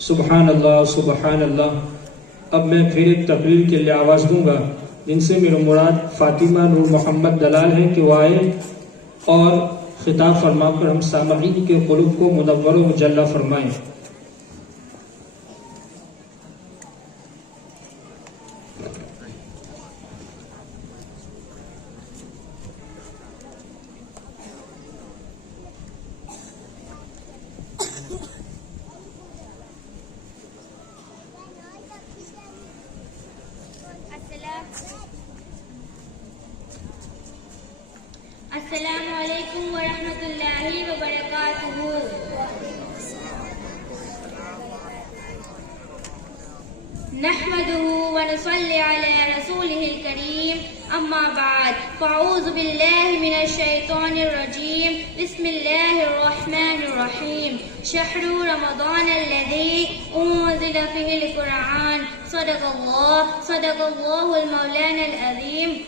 سبحان اللہ سبحان اللہ۔ اب میں پھر ایک تقریر کے لیے آواز دوں گا جن سے میرا مراد فاطمہ نور محمد دلال ہے کہ وہ آئے اور خطاب فرما کر ہم سامعین کے قلوب کو منور و مجلہ فرمائیں۔ السلام علیکم ورحمۃ اللہ وبرکاتہ۔ نحمده ونصلي على رسوله الكريم أما بعد فأعوذ بالله من الشيطان الرجيم بسم الله الرحمن الرحيم شهر رمضان الذي أنزل فيه القرآن صدق الله المولانا العظيم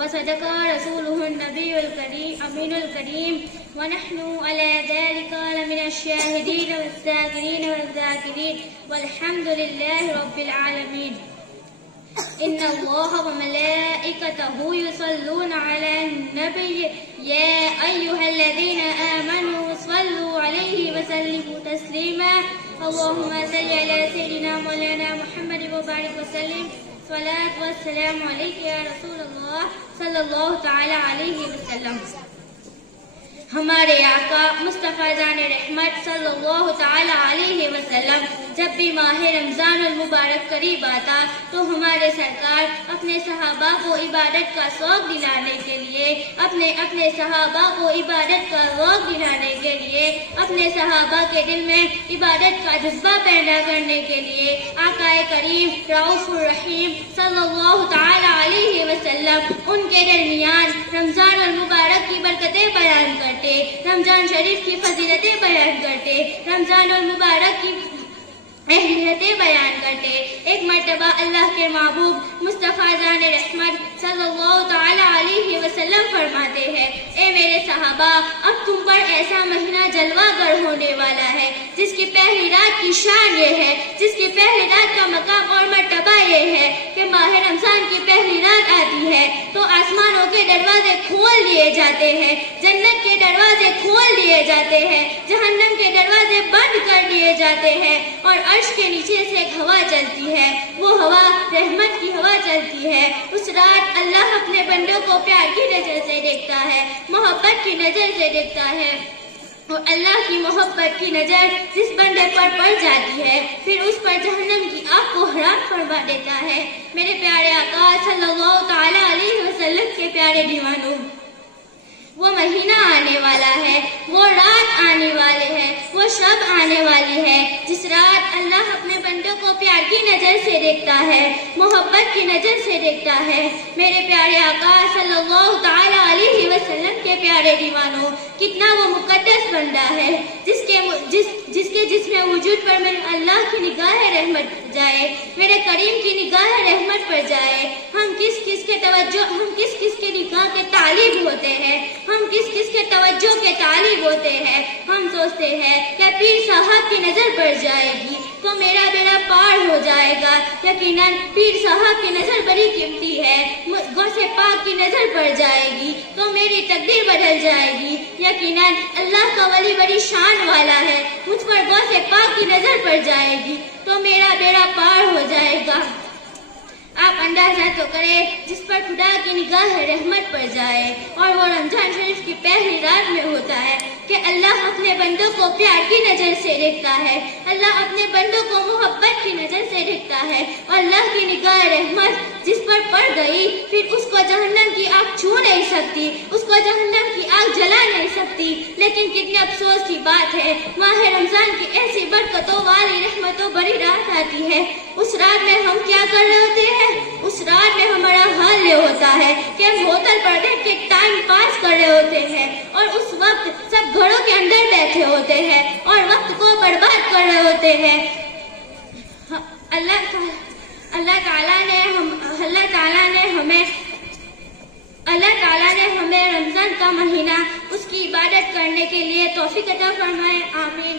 وصدق رسوله النبي الكريم أمين الكريم ونحن على ذلك لمن الشاهدين والذاكرين والذاكرين والحمد لله رب العالمين إن الله وملائكته يصلون على النبي يا أيها الذين آمنوا صلوا عليه وسلموا تسليما اللهم صل على سيدنا مولانا محمد وبارك وسلم صلاة والسلام عليك يا رسول اللہ صلی اللہ تعالی علیہ وسلم. ہمارے آقا مصطفیٰ جان رحمت صلی اللہ تعالی علیہ وسلم جب بھی ماہ رمضان المبارک قریب آتا تو ہمارے سرکار اپنے صحابہ کو عبادت کا شوق دلانے کے لیے اپنے صحابہ کو عبادت کا ذوق دلانے کے لیے اپنے صحابہ کے دل میں عبادت کا جذبہ پیدا کرنے کے لیے آقا کریم رؤوف الرحیم صلی اللہ تعالی علیہ وسلم ان کے درمیان رمضان المبارک کی برکتیں بیان کرتے، رمضان شریف کی فضیلتیں بیان کرتے، رمضان المبارک کی اہمیتیں بیان کرتے. ایک مرتبہ اللہ کے محبوب مصطفیٰ جان رحمت صلی اللہ تعالی علیہ وسلم فرماتے ہیں اے میرے صحابہ اب تم پر ایسا مہینہ جلوہ گر ہونے والا ہے جس کی پہلی رات کی شان یہ ہے، جس کی پہلی رات کا مقام اور مرتبہ یہ ہے کہ ماہ رمضان کی پہلی رات آتی ہے تو آسمانوں کے دروازے کھول دیے جاتے ہیں، جنت کے دروازے کھول دیے جاتے ہیں، جہنم کے دروازے بند کر دیے جاتے ہیں اور عرش کے نیچے سے ایک ہوا چلتی ہے، وہ ہوا رحمت کی ہوا چلتی ہے. اس رات اللہ اپنے بندوں کو پیار کی نظر سے دیکھتا ہے، محبت کی نظر سے دیکھتا ہے اور اللہ کی محبت کی نظر جس بندے پر پڑ جاتی ہے پھر اس پر جہنم کی آگ کو حرام فرما دیتا ہے. میرے پیارے آقا صلی اللہ تعالی علیہ وسلم کے پیارے دیوانوں، وہ مہینہ آنے والا ہے، وہ رات آنے والے ہے، وہ شب آنے والی ہے جس رات اللہ اپنے بندوں کو پیار کی نظر سے دیکھتا ہے، محبت کی نظر سے دیکھتا ہے. میرے پیارے آقا صلی اللہ تعالی علیہ وسلم کے پیارے دیوانوں، کتنا وہ مقدس بندہ ہے جس کے جسم وجود پر میرے اللہ کی نگاہ رحمت جائے، میرے کریم کی نگاہ رحمت پر جائے. ہم کس کس کے نگاہ کے طالب ہوتے ہیں، ہم کس کے توجہ کے طالب ہوتے ہیں. ہم سوچتے ہیں کہ پیر صاحب کی نظر پڑ جائے گی تو میرا بیڑا پار ہو جائے گا. یقیناً پیر صاحب کی نظر بڑی قیمتی ہے، غوث پاک کی نظر پڑ جائے گی تو میری تقدیر بدل جائے گی. یقیناً اللہ کا ولی بڑی شان والا ہے، مجھ پر غوث پاک کی نظر پڑ جائے گی تو میرا بیڑا پار ہو جائے گا. آپ اندازہ تو کریں جس پر خدا کی نگاہ رحمت پڑ جائے اور وہ رمضان شریف کی پہلی رات میں ہوتا ہے کہ اللہ اپنے بندوں کو پیار کی نظر سے دیکھتا ہے، اللہ اپنے بندوں کو محبت کی نظر سے دیکھتا ہے اور اللہ کی نگاہ رحمت جس پر پڑ گئی پھر اس کو جہنم کی آگ چھو نہیں سکتی، اس کو جہنم کی آگ جلا نہیں سکتی. لیکن کتنے افسوس کی بات ہے ماہ رمضان کی ایسی برکتوں والی رحمتوں بڑی رات آتی ہے، اس رات میں ہم کیا کر رہے ہوتے ہیں؟ اس رات میں ہمارا حال یہ ہوتا ہے کہ ہم ہوٹل پر بیٹھ کے ٹائم پاس کر رہے ہوتے ہیں اور اس وقت سب گھروں کے اندر بیٹھے ہوتے ہیں اور وقت کو برباد کر رہے ہوتے ہیں. اللہ تعالیٰ نے ہمیں رمضان کا مہینہ اس کی عبادت کرنے کے لیے توفیق عطا فرمائے. آمین.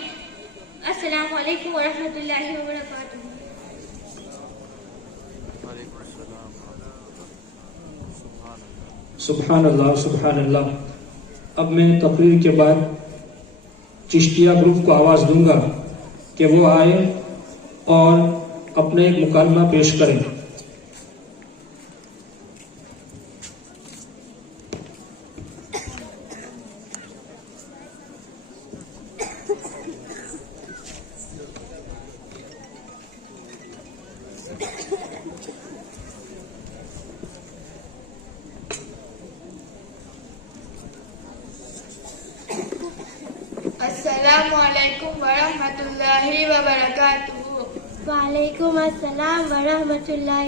السلام علیکم ورحمۃ اللہ وبرکاتہ. سبحان اللہ سبحان اللہ. اب میں تقریر کے بعد چشتیہ گروپ کو آواز دوں گا کہ وہ آئے اور اپنا ایک مکالمہ پیش کریں. السلام علیکم ورحمۃ اللہ وبرکاتہ. وعلیکم السلام ورحمۃ اللہ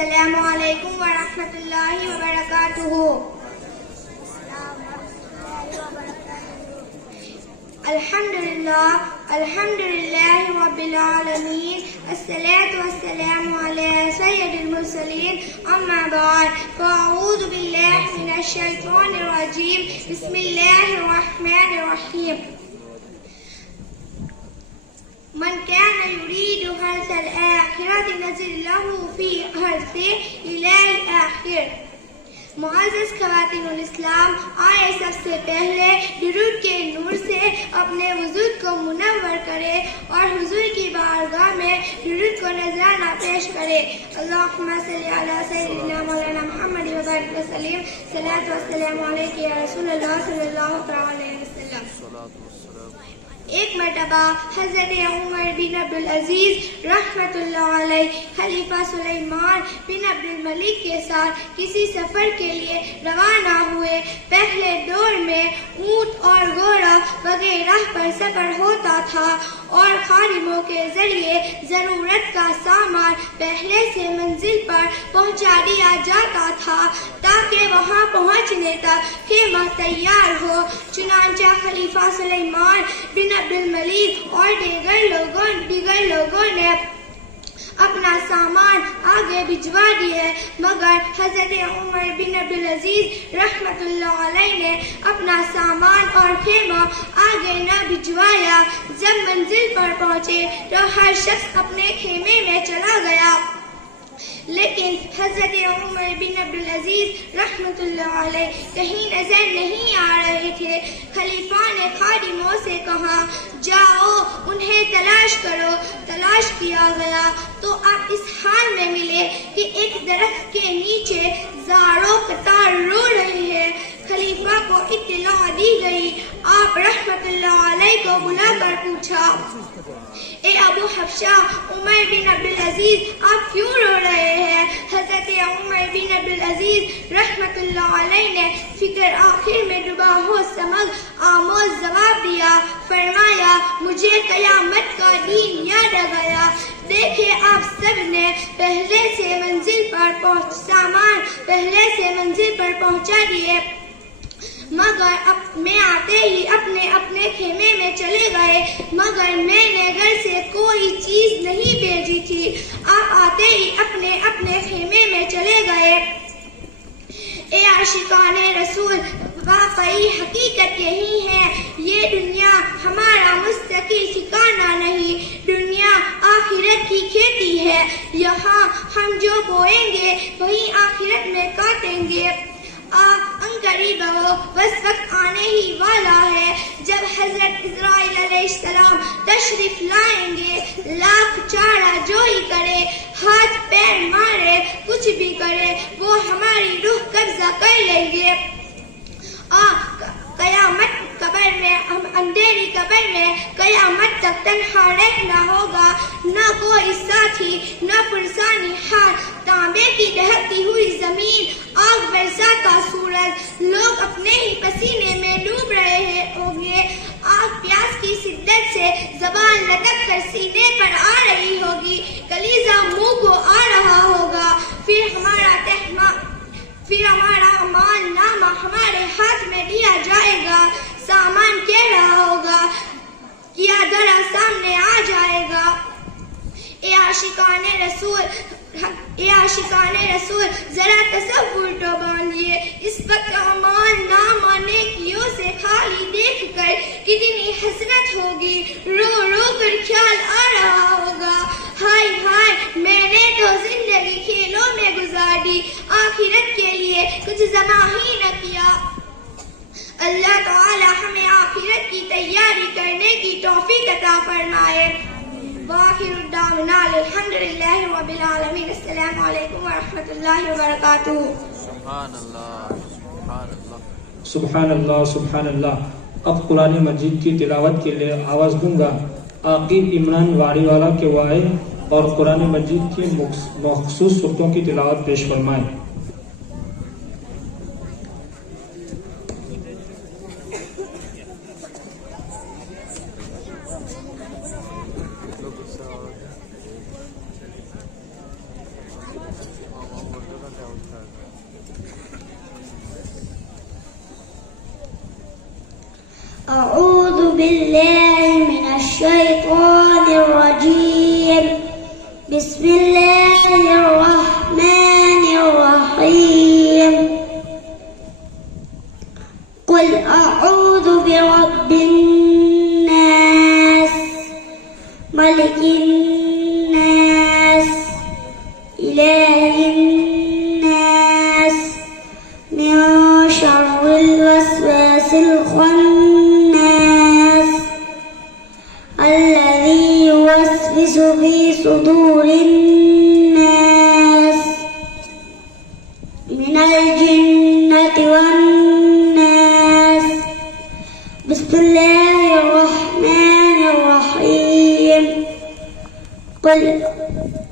السلام علیکم ورحمۃ اللہ وبرکاتہ. الحمد للہ رب العالمین الصلاة والسلام علی سید المرسلین اما بعد فاعوذ باللہ من الشیطان الرجیم بسم اللہ الرحمن الرحیم. من كان يريد حرث الآخرة نزل له في حرثه إلى الآخر. معزز خواتین الاسلام، آئے سب سے پہلے درود کے نور سے اپنے وجود کو منور کرے اور حضور کی بارگاہ میں درود کو نذرانہ پیش کرے. اللہم صلی علی سیدنا مولانا محمد وبارک وسلم. صلاۃ والسلام علیک یا رسول اللہ صلی اللہ علیہ وسلم. ایک مرتبہ حضرت عمر بن عبدالعزیز رحمۃ اللہ علیہ خلیفہ سلیمان بن عبد الملک کے ساتھ کسی سفر کے لیے روانہ ہوئے. پہلے دور میں اونٹ اور گھوڑا وغیرہ پر سفر ہوتا تھا اور خادموں کے ذریعے ضرورت کا سامان پہلے سے منزل پر پہنچا دیا جاتا تھا تاکہ وہاں پہنچنے تک خیمہ تیار ہو. چنانچہ خلیفہ سلیمان بن عبد الملک اور دیگر لوگوں نے اپنا سامان آگے بھجوا دیے، مگر حضرت عمر بن عبدالعزیز رحمۃ اللہ علیہ نے اپنا سامان اور خیمہ آگے نہ بھجوایا. جب منزل پر پہنچے تو ہر شخص اپنے خیمے میں چلا گیا، لیکن حضرت عمر بن عبدالعزیز رحمۃ اللہ علیہ کہیں نظر نہیں آ رہے تھے. خلیفہ نے خادموں سے کہا، جاؤ انہیں تلاش کرو. تلاش کیا گیا تو آپ اس حال میں ملے کہ ایک درخت کے نیچے زاروں قطار رو رہے ہیں. خلیفہ کو اطلاع دی گئی. آپ رحمۃ اللہ علیہ کو بلا کر پوچھا، اے ابو حفصہ عمر بن عبدالعزیز آپ کیوں رو رہے ہیں؟ حضرت عمر بن عبدالعزیز رحمۃ اللہ علیہ نے فکر آخر میں ڈوبا ہو سمجھ آموز جواب دیا. فرمایا، مجھے قیامت کا دن یاد آ گیا. دیکھے آپ سب نے پہلے سے منزل پر پہنچا دیے، مگر میں آتے ہی اپنے خیمے میں چلے گئے، مگر میں نے گھر سے کوئی چیز نہیں بھیجی تھی. آپ آتے ہی اپنے خیمے میں چلے گئے. اے عاشقان رسول، واقعی حقیقت یہی ہے، یہ دنیا ہمارا مستقل ٹھکانہ نہیں، دنیا آخرت کی کھیتی ہے. یہاں ہم جو بوئیں گے وہی آخرت میں کاٹیں گے. عنقریب ہو، بس وقت آنے ہی والا ہے جب حضرت اسرائیل علیہ السلام تشریف لائیں گے. لاکھ چارہ جوئی کرے، ہاتھ پیر مارے، کچھ بھی کرے، وہ ہماری روح قبضہ کر لیں گے. قیامت قبر میں، اندھیری قبر میں قیامت تک تنہا رہنا ہوگا، نہ کوئی ساتھی، نہ پرسانی ہاتھ. تانبے کی دہکتی ہوئی زمین، آگ برساتا سورج، لوگ اپنے ہی پسینے میں ڈوب رہے ہوں گے. آگ پیاس کی شدت سے زبان لٹک کر سینے پر آ رہی ہوگی، کلیجہ منہ کو آ رہا ہوگا. پھر ہمارا اعمال نامہ ہمارے ہاتھ میں دیا جائے گا. سامان کہہ رہا ہوگا، کیا ذرا سامنے آ جائے گا. اے عاشقان رسول ذرا تصور تو باندھیے. اس وقت اعمال نامہ نیکیوں سے خالی دیکھ کر کتنی حسرت ہوگی. رو رو کر خیال آ رہا ہوگا، ہائے ہائے میں نے تو زندگی کھیلوں میں گزار دی، آخرت کے لیے کچھ جمع ہی نہ کیا. اللہ تعالی ہمیں آخرت کی تیاری کرنے کی توفیق عطا فرمائے. وآخر الدعوانا الحمدللہ رب العالمین. السلام علیکم ورحمۃ اللہ وبرکاتہ. سبحان اللہ سبحان اللہ. اب قرآن مجید کی تلاوت کے لیے آواز دوں گا عاقب عمران واری والا کے وائے اور قرآن مجید کی مخصوص صورتوں کی تلاوت پیش فرمائیں. بالله من الشيطان الرجيم بسم الله الرحمن الرحيم قل أعوذ برب الناس ملك الناس إله الناس من شر الوسواس الخناس الذي يوسوس في صدور الناس من الجنة والناس بسم الله الرحمن الرحيم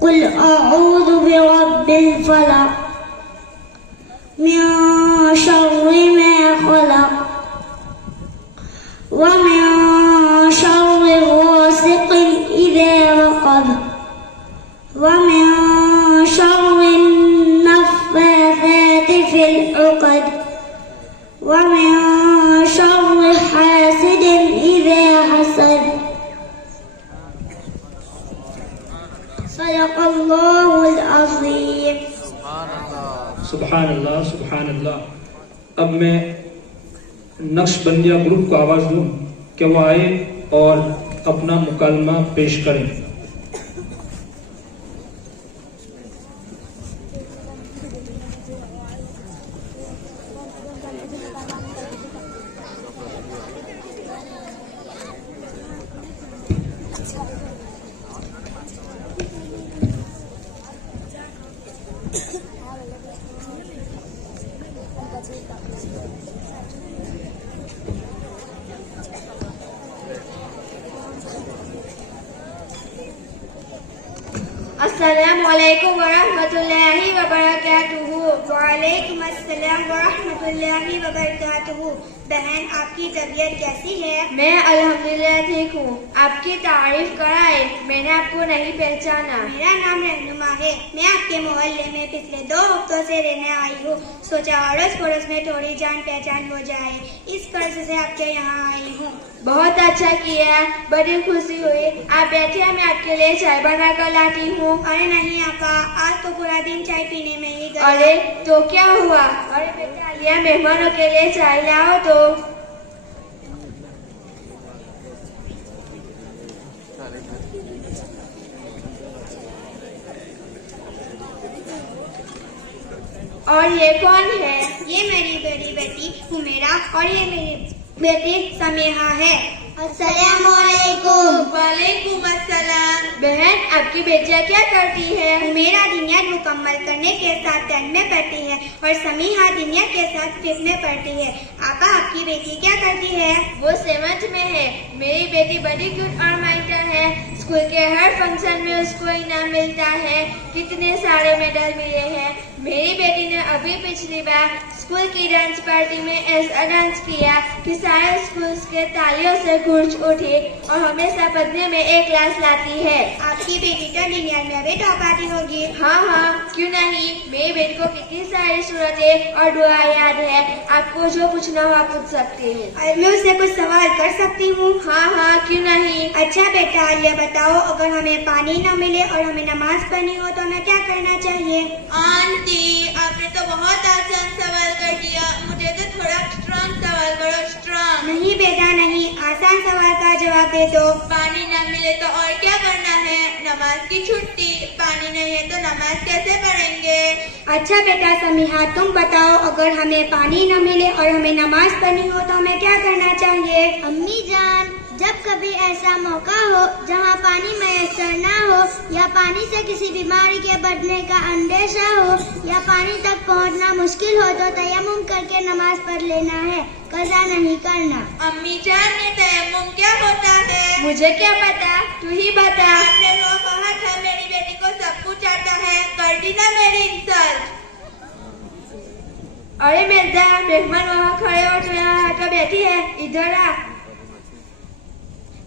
قل أعوذ برب الفلق من شر ما خلق ومن شر غاسق إذا وقب ومن شر النفاثات في العقد ومن شر حاسد إذا حسد صدق الله العظيم. سبحان اللہ سبحان اللہ. اب میں نقشبندیہ گروپ کو آواز دوں کہ وہ آئے اور اپنا مکالمہ پیش کریں. السلام علیکم ورحمۃ اللہ وبرکاتہ. وعلیکم السلام ورحمۃ اللہ وبرکاتہ. بہن آپ کی طبیعت کیسی ہے؟ میں الحمدللہ ٹھیک ہوں. آپ کی تعریف کرائے، میں نے آپ کو نہیں پہچانا. میرا نام رہنما ہے. میں آپ کے محلے میں پچھلے 2 ہفتوں سے رہنے آئی ہوں. سوچا اڑوس پڑوس میں تھوڑی جان پہچان ہو جائے، اس قرض سے آپ کے یہاں آئی ہوں. بہت اچھا کیا، بڑی خوشی ہوئی. آپ بیٹھے، میں آپ کے لیے چائے بنا کر لاتی ہوں. ارے نہیں آقا، آج تو پورا دن چائے پینے میں ہی گیا. ارے تو کیا ہوا؟ ارے بیٹا یہ مہمانوں کے لیے چائے لاؤ تو. اور یہ کون ہے؟ یہ میری بڑی بیٹی حمیرہ اور یہ میری بیٹی سمیحہ ہے. السلام علیکم. وعلیکم السلام. بہن آپ کی بیٹیاں کیا کرتی ہے؟ حمیرہ دنیا مکمل کرنے کے ساتھ 10 میں پڑھتی ہے اور سمیحہ دنیا کے ساتھ 5 میں پڑھتی ہے. آپا آپ کی بیٹی کیا کرتی ہے؟ وہ 7 میں ہے. میری بیٹی بڑی کیوٹ اور مائنڈر ہے. اسکول کے ہر فنکشن میں اس کو انعام ملتا ہے. کتنے سارے میڈل ملے ہیں. میری بیٹی نے ابھی پچھلی بار اسکول کی ڈانس پارٹی میں ایسا ڈانس کیا کہ سارے اسکول کے تالیوں سے گونج اٹھی اور ہمیشہ پڑھنے میں A کلاس لاتی ہے. آپ کی بیٹی تو دنیا میں بھی ٹاپ آتی ہوگی. ہاں ہاں کیوں نہیں. میری بیٹی کو کتنی ساری صورتیں اور دعا یاد ہے. آپ کو جو پوچھنا ہو آپ پوچھ سکتے ہیں. میں اس سے کچھ سوال کر سکتی ہوں؟ ہاں ہاں کیوں نہیں. اچھا بیٹا یہ بتاؤ، اگر ہمیں پانی نہ ملے اور ہمیں نماز پڑھنی ہو تو ہمیں کیا کرنا چاہیے؟ آنٹی آپ نے تو بہت آسان سوال کر دیا. مجھے تو تھوڑا اسٹرانگ سوال کرو. اسٹرانگ نہیں بیٹا نہیں، آسان سوال کا جواب دے دو. پانی نہ ملے تو اور کیا کرنا ہے؟ نماز کی چھٹی. پانی نہیں ہے تو نماز کیسے پڑھیں گے؟ اچھا بیٹا سمیحہ تم بتاؤ، اگر ہمیں پانی نہ ملے اور ہمیں نماز پڑھنی ہو تو ہمیں کیا کرنا چاہیے؟ امی جان جب کبھی ایسا موقع ہو جہاں پانی میسر نہ ہو یا پانی سے کسی بیماری کے بڑھنے کا اندیشہ ہو یا پانی تک پہنچنا مشکل ہو تو تیمم کر کے نماز پڑھ لینا ہے، قضا نہیں کرنا. امی جان یہ تیمم کیا ہوتا ہے؟ مجھے کیا پتا، تو ہی بتا. آپ نے وہ کہا تھا میری بیٹی کو سب کچھ آتا ہے. کر دی نا میری انسلٹ. ارے مرزا مہمان وہاں کھڑے اور تو یہاں آ کر بیٹھی ہے، ادھر آ.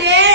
1.5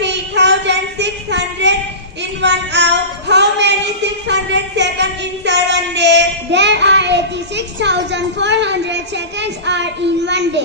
3600 in 1 hour. How many 600 seconds inside 1 day? There are 86,400 seconds are in 1 day.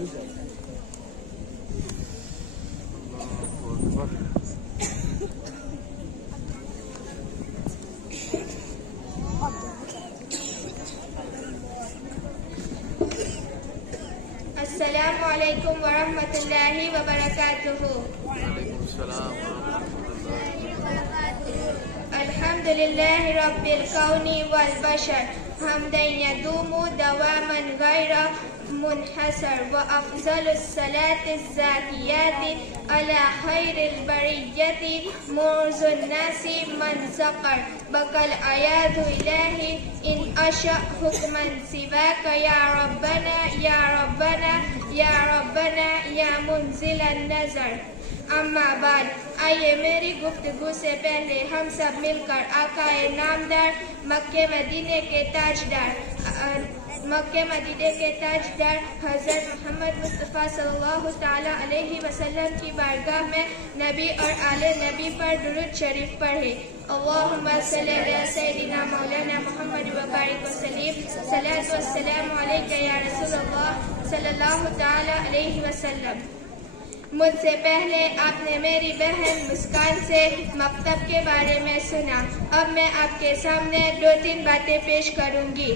السلام علیکم ورحمۃ اللہ وبرکاتہ. الحمد للہ رب الکون والبشر حمدا یدوم دواما غیر منحصر وافضل الصلاة الزاکیات علی خیر البریۃ معز الناس من سقر بقل عیاذ الہ ان اشأ حکما سواک یا ربنا یا ربنا یا ربنا یا منزل النظر. اما بعد، آئیے میری گفتگو سے پہلے ہم سب مل کر آقا نامدار مکہ مدینے کے تاجدار حضرت محمد مصطفیٰ صلی اللہ تعالیٰ علیہ وسلم کی بارگاہ میں نبی اور آل نبی پر درود شریف پڑھے. اللہم صلی علی سیدنا مولانا محمد وبارک وسلم. صلاۃ والسلام علیکہ یا رسول اللہ صلی اللہ تعالیٰ علیہ وسلم. مجھ سے پہلے آپ نے میری بہن مسکان سے مکتب کے بارے میں سنا. اب میں آپ کے سامنے 2-3 باتیں پیش کروں گی.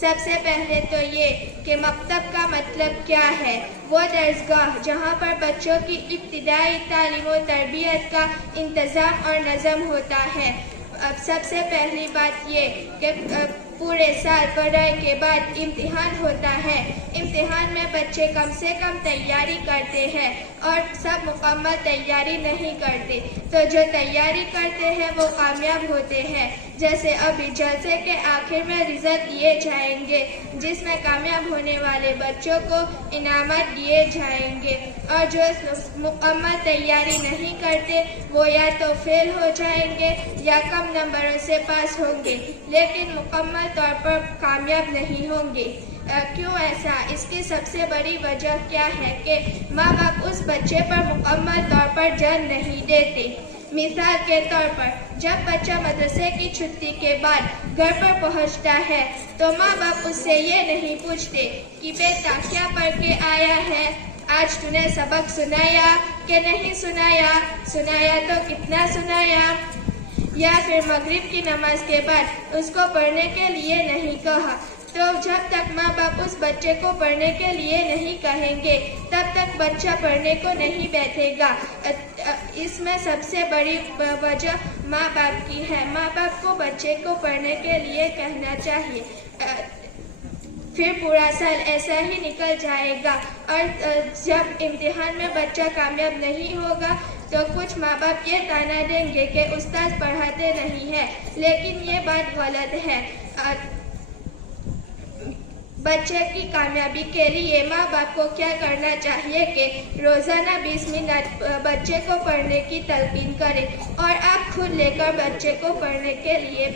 سب سے پہلے تو یہ کہ مکتب کا مطلب کیا ہے. وہ درسگاہ جہاں پر بچوں کی ابتدائی تعلیم و تربیت کا انتظام اور نظم ہوتا ہے. اب سب سے پہلی بات یہ کہ پورے سال پڑھائی کے بعد امتحان ہوتا ہے. امتحان میں بچے کم سے کم تیاری کرتے ہیں اور سب مکمل تیاری نہیں کرتے. تو جو تیاری کرتے ہیں وہ کامیاب ہوتے ہیں. جیسے ابھی جلسے کے آخر میں رزلٹ دیے جائیں گے جس میں کامیاب ہونے والے بچوں کو انعامات دیے جائیں گے، اور جو مکمل تیاری نہیں کرتے وہ یا تو فیل ہو جائیں گے یا کم نمبروں سے پاس ہوں گے لیکن مکمل طور پر کامیاب نہیں ہوں گے. کیوں ایسا؟ اس کی سب سے بڑی وجہ کیا ہے کہ ماں باپ اس بچے پر مکمل طور پر جان نہیں دیتے. مثال کے طور پر جب بچہ مدرسے کی چھٹی کے بعد گھر پر پہنچتا ہے تو ماں باپ اس سے یہ نہیں پوچھتے کہ بیٹا کیا پڑھ کے آیا ہے، آج تو نے سبق سنایا کہ نہیں سنایا، سنایا تو کتنا سنایا. یا پھر مغرب کی نماز کے بعد اس کو پڑھنے کے لیے نہیں کہا. تو جب تک ماں باپ اس بچے کو پڑھنے کے لیے نہیں کہیں گے تب تک بچہ پڑھنے کو نہیں بیٹھے گا. اس میں سب سے بڑی وجہ ماں باپ کی ہے. ماں باپ کو بچے کو پڑھنے کے لیے کہنا چاہیے. پھر پورا سال ایسا ہی نکل جائے گا اور جب امتحان میں بچہ کامیاب نہیں ہوگا تو کچھ ماں باپ یہ تانا دیں گے کہ استاد پڑھاتے نہیں ہیں، لیکن یہ بات غلط ہے. بچے کی کامیابی کے لیے ماں باپ کو کیا کرنا چاہیے کہ روزانہ 20 منٹ بچے کو پڑھنے کی تلقین کرے اور آپ خود لے کر بچے کو پڑھنے کے لیے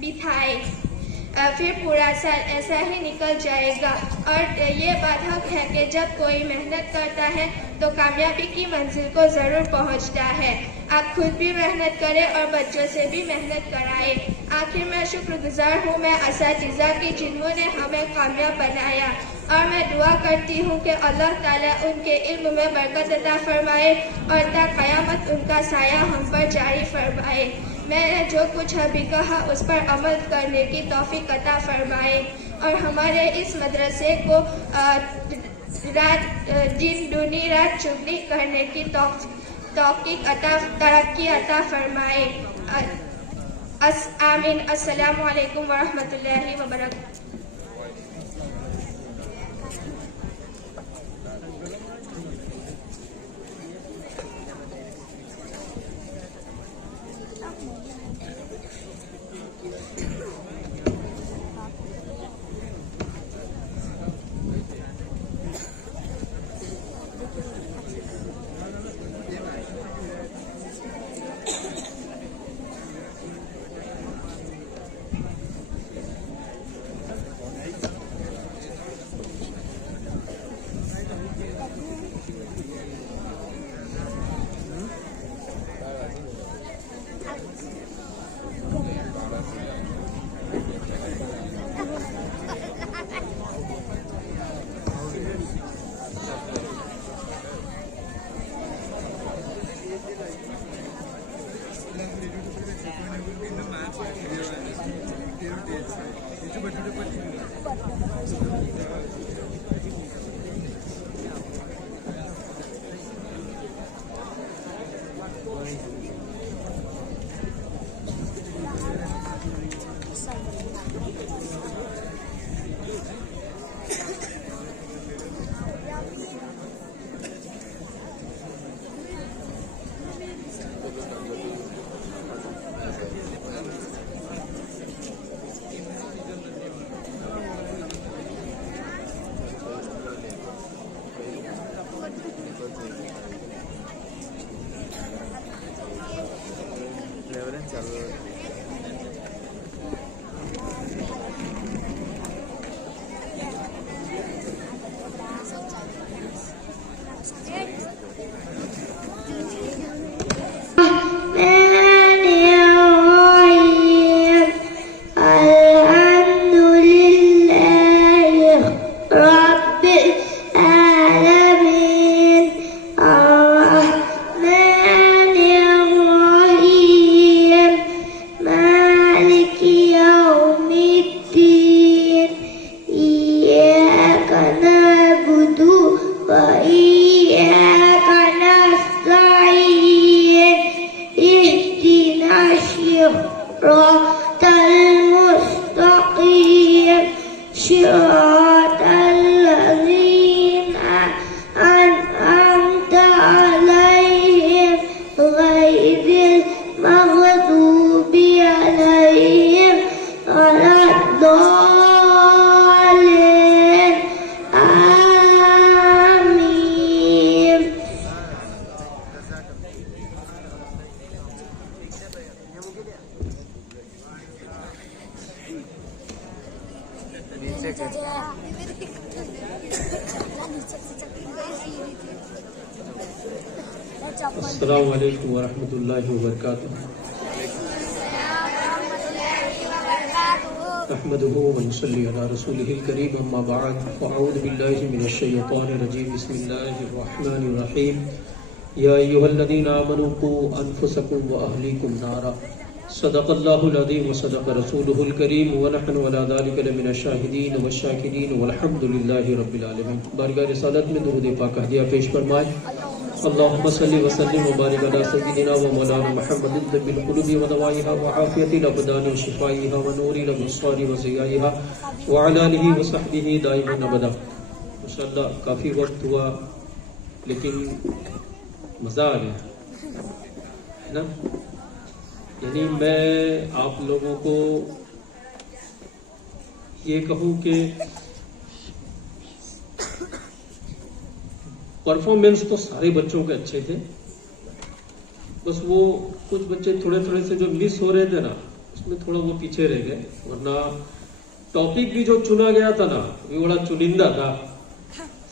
بٹھائیں. پھر پورا سال ایسا ہی نکل جائے گا. اور یہ بات حق ہے کہ جب کوئی محنت کرتا ہے تو کامیابی کی منزل کو ضرور پہنچتا ہے. آپ خود بھی محنت کریں اور بچوں سے بھی محنت کرائیں. آخر میں شکر گزار ہوں میں اساتذہ کی جنہوں نے ہمیں کامیاب بنایا، اور میں دعا کرتی ہوں کہ اللہ تعالیٰ ان کے علم میں برکت عطا فرمائے اور تا قیامت ان کا سایہ ہم پر جاری فرمائے. میں نے جو کچھ ابھی کہا اس پر عمل کرنے کی توفیق عطا فرمائے اور ہمارے اس مدرسے کو دن دنی رات چگنی کرنے کی توفیق ترقی عطا فرمائے. آمین. السلام علیکم ورحمۃ اللہ وبرکاتہ. السلام علیکم ورحمۃ اللہ وبرکاتہ. نحمده ونصلي على رسوله الكريم اما بعد فاعوذ بالله من الشيطان الرجيم بسم الله الرحمن الرحيم. يا ايها الذين امنوا قوا انفسكم واهليكم نارا. صدق الله العظيم وصدق رسوله الكريم ونحن على ذلك لمن الشاهدين والشاكرين والحمد لله رب العالمين. بارگاہ رسالت میں درود پاک ہدیہ پیش فرمائے. اللهم صل وسلم وبارك على سيدنا ومولانا محمد طب القلوب ودوائها وعافية الأبدان وشفائها ونور الأبصار وضيائها وعلى آله وصحبه دائما أبدا. ماشاءاللہ کافی وقت ہوا لیکن مزہ آ گیا ہے نا. یعنی میں آپ لوگوں کو یہ کہوں کہ پرفارمنس تو سارے بچوں کے اچھے تھے, بس وہ کچھ بچے تھوڑے تھوڑے سے جو مس ہو رہے تھے نا اس میں تھوڑا وہ پیچھے رہ گئے. ورنہ ٹاپک بھی جو چنا گیا تھا نا وہ بڑا چنندہ تھا,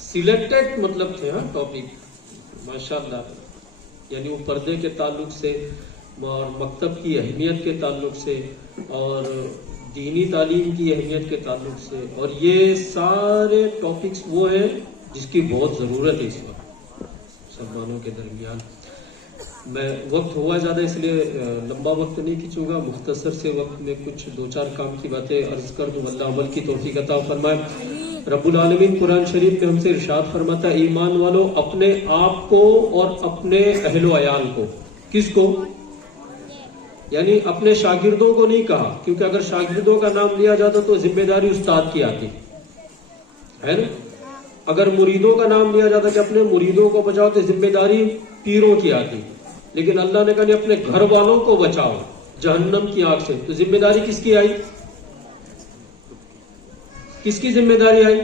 سلیکٹڈ مطلب تھے ہاں ٹاپک ماشاءاللہ. یعنی وہ پردے کے تعلق سے اور مکتب کی اہمیت کے تعلق سے اور دینی تعلیم کی اہمیت کے تعلق سے, اور یہ سارے ٹاپکس وہ ہیں جس کی بہت ضرورت ہے اس وقت مسلمانوں کے درمیان. میں وقت ہوا زیادہ اس لیے لمبا وقت نہیں کھینچوں گا, مختصر سے وقت میں کچھ دو چار کام کی باتیں عرض کر دوں. اللہ عمل کی توفیق عطا فرمائے. رب العالمین قرآن شریف میں ہم سے ارشاد فرماتا ہے ایمان والو اپنے آپ کو اور اپنے اہل و عیال کو. کس کو؟ یعنی اپنے شاگردوں کو نہیں کہا, کیونکہ اگر شاگردوں کا نام لیا جاتا تو ذمہ داری استاد کی آتی ہے نا. اگر مریدوں کا نام لیا جاتا کہ اپنے مریدوں کو بچاؤ تو ذمہ داری پیروں کی آتی. لیکن اللہ نے کہا نہیں اپنے گھر والوں کو بچاؤ جہنم کی آگ سے, تو ذمہ داری کس کی آئی؟ کس کی ذمہ داری آئی؟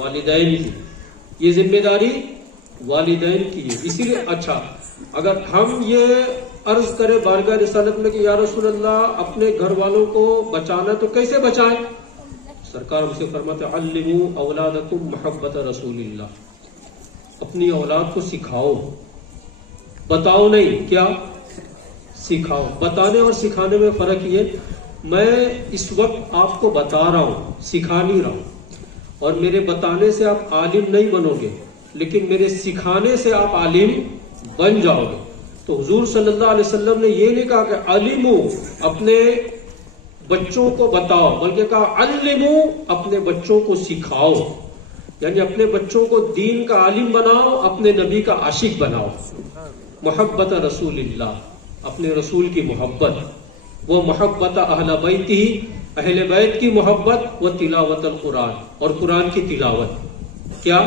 والدین کی. یہ ذمہ داری والدین کی ہے. اسی لیے اچھا اگر ہم یہ عرض کرے بارگاہ رسالت میں کہ یا رسول اللہ اپنے گھر والوں کو بچانا تو کیسے بچائیں؟ سرکار ہم سے فرماتے علموا اولادکم محبت رسول اللہ. اپنی اولاد کو سکھاؤ, بتاؤ نہیں, کیا سکھاؤ. بتانے اور سکھانے میں فرق یہ, میں اس وقت آپ کو بتا رہا ہوں, سکھا نہیں رہا ہوں, اور میرے بتانے سے آپ عالم نہیں بنو گے لیکن میرے سکھانے سے آپ عالم بن جاؤ گے. تو حضور صلی اللہ علیہ وسلم نے یہ نہیں کہا کہ علمو اپنے بچوں کو بتاؤ, بلکہ کہا علمو اپنے بچوں کو سکھاؤ. یعنی اپنے بچوں کو دین کا عالم بناؤ, اپنے نبی کا عاشق بناؤ. محبت رسول اللہ, اپنے رسول کی محبت, وہ محبت اہل بیت ہی, اہل بیت کی محبت, وہ تلاوت القرآن, اور قرآن کی تلاوت. کیا؟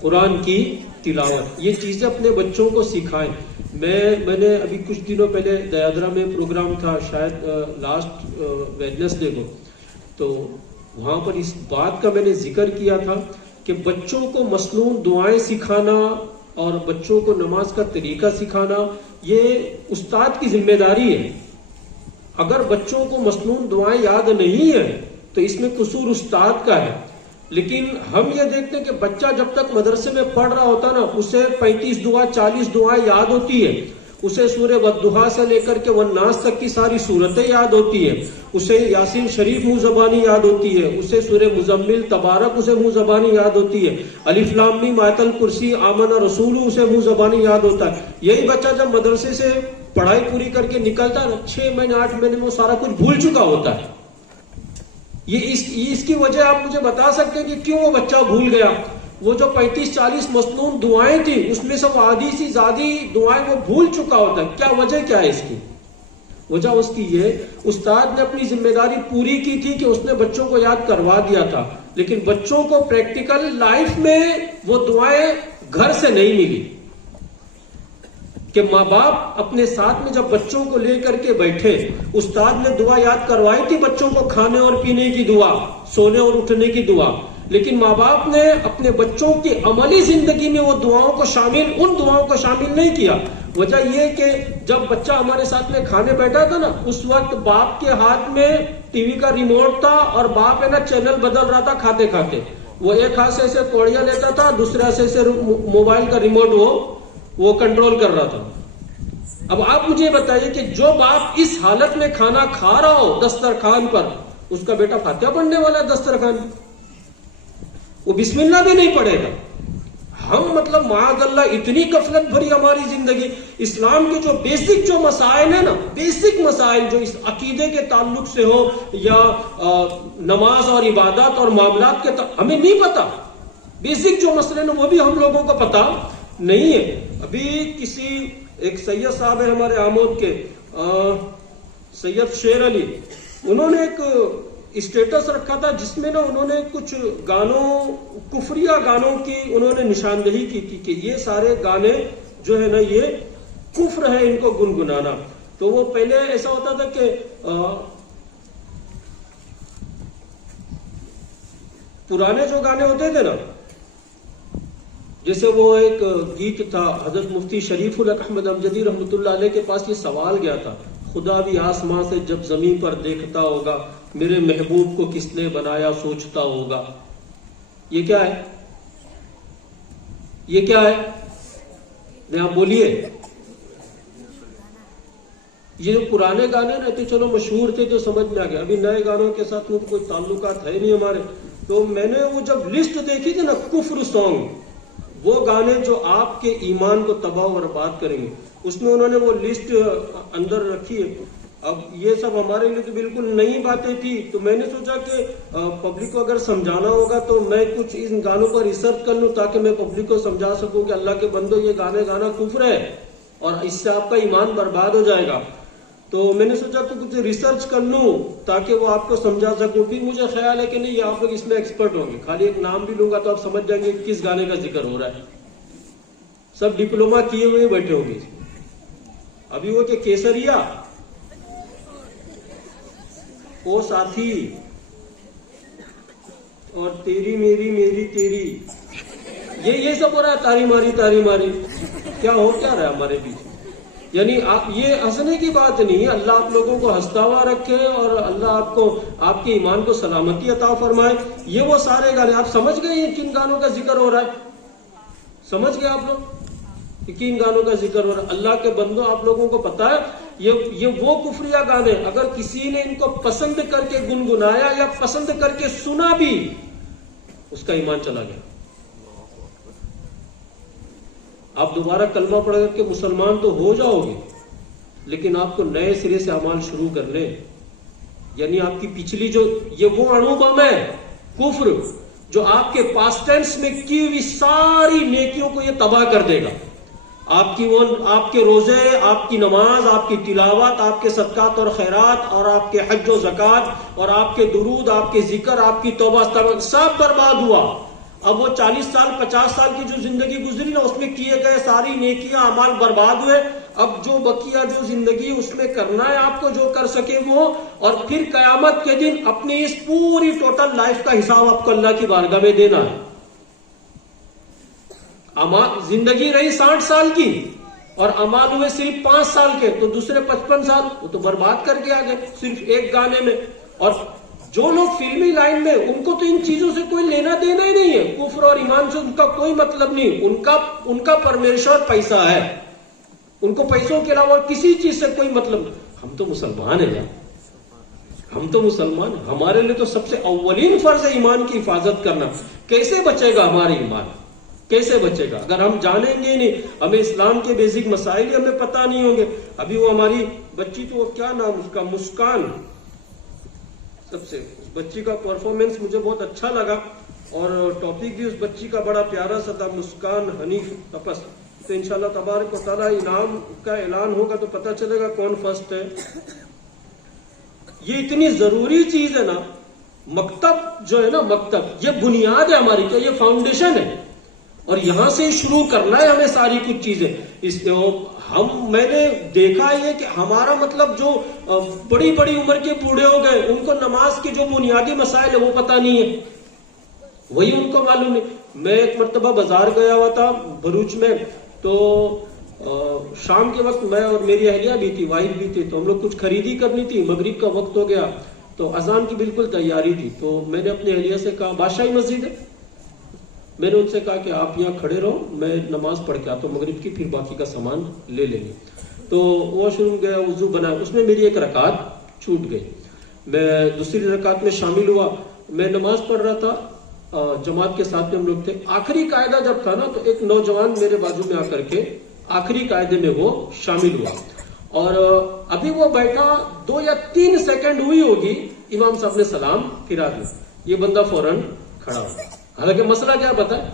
قرآن کی تلاوت. یہ چیزیں اپنے بچوں کو سکھائیں. میں نے ابھی کچھ دنوں پہلے دیادرا میں پروگرام تھا, شاید لاسٹ ویڈنسڈے کو, تو وہاں پر اس بات کا میں نے ذکر کیا تھا کہ بچوں کو مصنون دعائیں سکھانا اور بچوں کو نماز کا طریقہ سکھانا یہ استاد کی ذمہ داری ہے. اگر بچوں کو مسنون دعائیں یاد نہیں ہیں تو اس میں قصور استاد کا ہے. لیکن ہم یہ دیکھتے ہیں کہ بچہ جب تک مدرسے میں پڑھ رہا ہوتا نا اسے 35 دعا 40 دعائیں یاد ہوتی ہے. اسے سورہ والضحیٰ سے لے کر کے والناس تک کی ساری صورتیں یاد ہوتی ہیں. اسے یاسین شریف منہ زبانی یاد ہوتی ہے. اسے سورہ مزمل تبارک اسے منہ زبانی یاد ہوتی ہے. الف لام میم آیت الکرسی آمن رسول اسے منہ زبانی یاد ہوتا ہے. یہی بچہ جب مدرسے سے پڑھائی پوری کر کے نکلتا ہے 6 مہینے 8 مہینے میں وہ سارا کچھ بھول چکا ہوتا ہے. یہ اس کی وجہ آپ مجھے بتا سکتے ہیں کہ کیوں وہ بچہ بھول گیا؟ وہ جو 35-40 مسنون دعائیں تھیں اس میں سے وہ آدھی سی زیادہ دعائیں وہ بھول چکا ہوتا ہے. کیا وجہ کیا ہے اس کی؟ وجہ اس کی یہ استاد نے اپنی ذمہ داری پوری کی تھی کہ اس نے بچوں کو یاد کروا دیا تھا، لیکن بچوں کو پریکٹیکل لائف میں وہ دعائیں گھر سے نہیں ملی. کہ ماں باپ اپنے ساتھ میں جب بچوں کو لے کر کے بیٹھے، استاد نے دعا یاد کروائی تھی بچوں کو، کھانے اور پینے کی دعا، سونے اور اٹھنے کی دعا، لیکن ماں باپ نے اپنے بچوں کی عملی زندگی میں وہ دعاؤں کو شامل نہیں کیا. وجہ یہ کہ جب بچہ ہمارے ساتھ میں کھانے بیٹھا تھا نا اس وقت باپ کے ہاتھ میں ٹی وی کا ریموٹ تھا اور باپ ہے نا چینل بدل رہا تھا کھاتے کھاتے. وہ ایک ہاتھ سے ایسے کوڑیاں لیتا تھا، دوسرے ہاتھ سے ایسے موبائل کا ریموٹ وہ کنٹرول کر رہا تھا. اب آپ مجھے بتائیے کہ جو باپ اس حالت میں کھانا کھا رہا ہو دسترخوان پر، اس کا بیٹا فاتحہ پڑھنے والا ہے دسترخوان، وہ بسم اللہ بھی نہیں پڑھے گا. ہم مطلب معاذ اللہ اتنی غفلت بھری ہماری زندگی. اسلام کے جو بیسک جو مسائل ہیں نا، بیسک مسائل جو اس عقیدے کے تعلق سے ہو یا نماز اور عبادات اور معاملات کے ہمیں نہیں پتا. بیسک جو مسئلے نا وہ بھی ہم لوگوں کو پتا نہیں ہے. ابھی ایک سید صاحب ہے ہمارے آمود کے، سید شیر علی، انہوں نے ایک اسٹیٹس رکھا تھا جس میں نا انہوں نے کچھ کفریہ گانوں کی انہوں نے نشاندہی کی تھی کہ یہ سارے گانے جو ہے نا یہ کفر ہے ان کو گنگنانا. تو وہ پہلے ایسا ہوتا تھا کہ پرانے جو گانے ہوتے تھے نا، جیسے وہ ایک گیت تھا حضرت مفتی شریف الحق احمد امجدی رحمۃ اللہ علیہ کے پاس یہ سوال گیا تھا، خدا بھی آسمان سے جب زمین پر دیکھتا ہوگا میرے محبوب کو کس نے بنایا سوچتا ہوگا. یہ کیا ہے؟ یہ کیا ہے؟ نہیں آپ بولیے. یہ جو پرانے گانے رہتے چلو مشہور تھے تو سمجھ میں آ گیا، ابھی نئے گانوں کے ساتھ کوئی تعلقات ہے نہیں ہمارے. تو میں نے وہ جب لسٹ دیکھی تھی نا کفر سانگ، وہ گانے جو آپ کے ایمان کو تباہ و برباد کریں گے، اس میں انہوں نے وہ لسٹ اندر رکھی ہے. اب یہ سب ہمارے لیے تو بالکل نئی باتیں تھی، تو میں نے سوچا کہ پبلک کو اگر سمجھانا ہوگا تو میں کچھ ان گانوں پر ریسرچ کر لوں تاکہ میں پبلک کو سمجھا سکوں کہ اللہ کے بندو یہ گانے گانا کفر ہے اور اس سے آپ کا ایمان برباد ہو جائے گا. تو میں نے سوچا تو کچھ ریسرچ کر لوں تاکہ وہ آپ کو سمجھا سکوں. پھر مجھے خیال ہے کہ نہیں یہ آپ لوگ اس میں ایکسپرٹ ہوں گے، خالی ایک نام بھی لوں گا تو آپ سمجھ جائیں گے کس گانے کا ذکر ہو رہا ہے. سب ڈپلوما کیے ہوئے بیٹھے ہوں گے. ابھی وہ کہ کیسریا، او ساتھی، اور تیری میری میری تیری، یہ سب ہو رہا ہے. تاری ماری کیا رہا ہے ہمارے بیچ. یعنی یہ ہنسنے کی بات نہیں ہے. اللہ آپ لوگوں کو ہنستا ہوا رکھے اور اللہ آپ کے ایمان کو سلامتی عطا فرمائے. یہ وہ سارے گانے آپ سمجھ گئے ہیں کن گانوں کا ذکر ہو رہا ہے؟ سمجھ گئے آپ لوگ کہ کن گانوں کا ذکر ہو رہا ہے؟ اللہ کے بندوں آپ لوگوں کو پتا ہے یہ وہ کفریہ گانے، اگر کسی نے ان کو پسند کر کے گنگنایا یا پسند کر کے سنا بھی اس کا ایمان چلا گیا. آپ دوبارہ کلمہ پڑھ کر کے مسلمان تو ہو جاؤ گے، لیکن آپ کو نئے سرے سے اعمال شروع کر لیں. یعنی آپ کی پچھلی جو یہ وہ اڑوبم ہے کفر جو آپ کے پاسٹ ٹینس میں کی ہوئی ساری نیکیوں کو یہ تباہ کر دے گا. آپ کے روزے، آپ کی نماز، آپ کی تلاوت، آپ کے صدقات اور خیرات اور آپ کے حج و زکات اور آپ کے درود، آپ کے ذکر، آپ کی توبہ استغفار سب برباد ہوا. اب وہ 40 سال 50 سال کی جو زندگی گزری نا اس میں کیے گئے ساری نیکیاں اعمال برباد ہوئے. اب جو بقیہ جو زندگی اس میں کرنا ہے آپ کو جو کر سکے وہ، اور پھر قیامت کے دن اپنی اس پوری ٹوٹل لائف کا حساب آپ کو اللہ کی بارگاہ میں دینا ہے. زندگی رہی 60 سال کی اور امال ہوئے صرف 5 سال کے, تو دوسرے 55 سال وہ تو برباد کر کے آ گئے صرف ایک گانے میں. اور جو لوگ فلمی لائن میں, ان کو تو ان چیزوں سے کوئی لینا دینا ہی نہیں ہے, کفر اور ایمان سے ان کا کوئی مطلب نہیں. ان کا پرمیشور پیسہ ہے, ان کو پیسوں کے علاوہ کسی چیز سے کوئی مطلب نہیں. ہم تو مسلمان ہیں یار, ہم تو مسلمان ہیں. ہمارے لیے تو سب سے اولین فرض ہے ایمان کی حفاظت کرنا. کیسے بچے گا ہمارا ایمان, کیسے بچے گا اگر ہم جانیں گے نہیں, ہمیں اسلام کے بیسک مسائل ہی ہمیں پتہ نہیں ہوں گے. ابھی وہ ہماری بچی, تو وہ کیا نام اس کا, مسکان, سب سے اس بچی کا پرفارمنس مجھے بہت اچھا لگا, اور ٹاپک بھی اس بچی کا بڑا پیارا سا تھا, مسکان حنیف تپس. تو انشاءاللہ تبارک و تعالیٰ انعام کا اعلان ہوگا تو پتہ چلے گا کون فرسٹ ہے. یہ اتنی ضروری چیز ہے نا, مکتب جو ہے نا, مکتب یہ بنیاد ہے ہماری, کیا یہ فاؤنڈیشن ہے, اور یہاں سے شروع کرنا ہے ہمیں ساری کچھ چیزیں. میں نے دیکھا یہ کہ ہمارا مطلب جو بڑی بڑی عمر کے بوڑھے ہو گئے, ان کو نماز کے جو بنیادی مسائل ہے وہ پتہ نہیں ہے, وہی ان کو معلوم نہیں. میں ایک مرتبہ بازار گیا ہوا تھا بھروچ میں, تو شام کے وقت میں اور میری اہلیہ بھی تھی, وائف بھی تھی, تو ہم لوگ کچھ خریدی کرنی تھی. مغرب کا وقت ہو گیا, تو اذان کی بالکل تیاری تھی. تو میں نے اپنی اہلیہ سے کہا, بادشاہی مسجد ہے, میں نے ان سے کہا کہ آپ یہاں کھڑے رہو, میں نماز پڑھ کے آتا ہوں مغرب کی, پھر باقی کا سامان لے لیں گے. تو واش روم گیا, وضو بنایا, اس میں میری ایک رکعت چھوٹ گئی. میں دوسری رکعت میں شامل ہوا, میں نماز پڑھ رہا تھا, جماعت کے ساتھ میں ہم لوگ تھے. آخری قاعدہ جب تھا نا, تو ایک نوجوان میرے بازو میں آ کر کے آخری قاعدے میں وہ شامل ہوا, اور ابھی وہ بیٹھا 2 یا 3 سیکنڈ ہوئی ہوگی, امام صاحب نے سلام پھرا دیا, یہ بندہ فوراً کھڑا ہوا. حالانکہ مسئلہ کیا پتا ہے,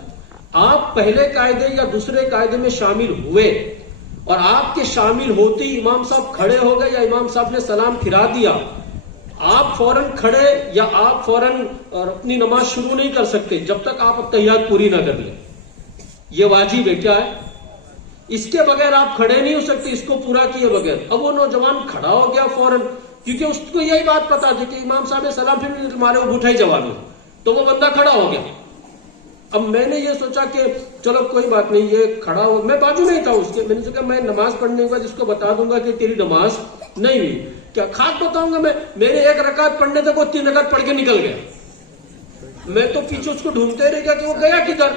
آپ پہلے قاعدے یا دوسرے قاعدے میں شامل ہوئے, اور آپ کے شامل ہوتے ہی امام صاحب کھڑے ہو گئے یا امام صاحب نے سلام پھرا دیا, آپ فوراً کھڑے یا آپ فوراً اپنی نماز شروع نہیں کر سکتے جب تک آپ تحیات پوری نہ کر لیں. یہ واجب ہے, کیا ہے, اس کے بغیر آپ کھڑے نہیں ہو سکتے, اس کو پورا کیے بغیر. اب وہ نوجوان کھڑا ہو گیا فوراً, کیونکہ اس کو یہی بات پتا تھی کہ امام صاحب نے سلام پھر تمہارے اٹھا ہی جواب میں, تو وہ بندہ کھڑا ہو گیا. اب میں نے یہ سوچا کہ چلو کوئی بات نہیں, یہ کھڑا ہو, میں بازو نہیں تھا اس کے, میں نے سوچا میں نماز پڑھنے کے بعد اس کو بتا دوں گا کہ تیری نماز نہیں ہوئی. کیا خاک بتاؤں گا میں, میرے 1 رکعت پڑھنے تک وہ 3 رکعت پڑھ کے نکل گیا. میں تو پیچھے اس کو ڈھونڈتے رہ گیا کہ وہ گیا کدھر.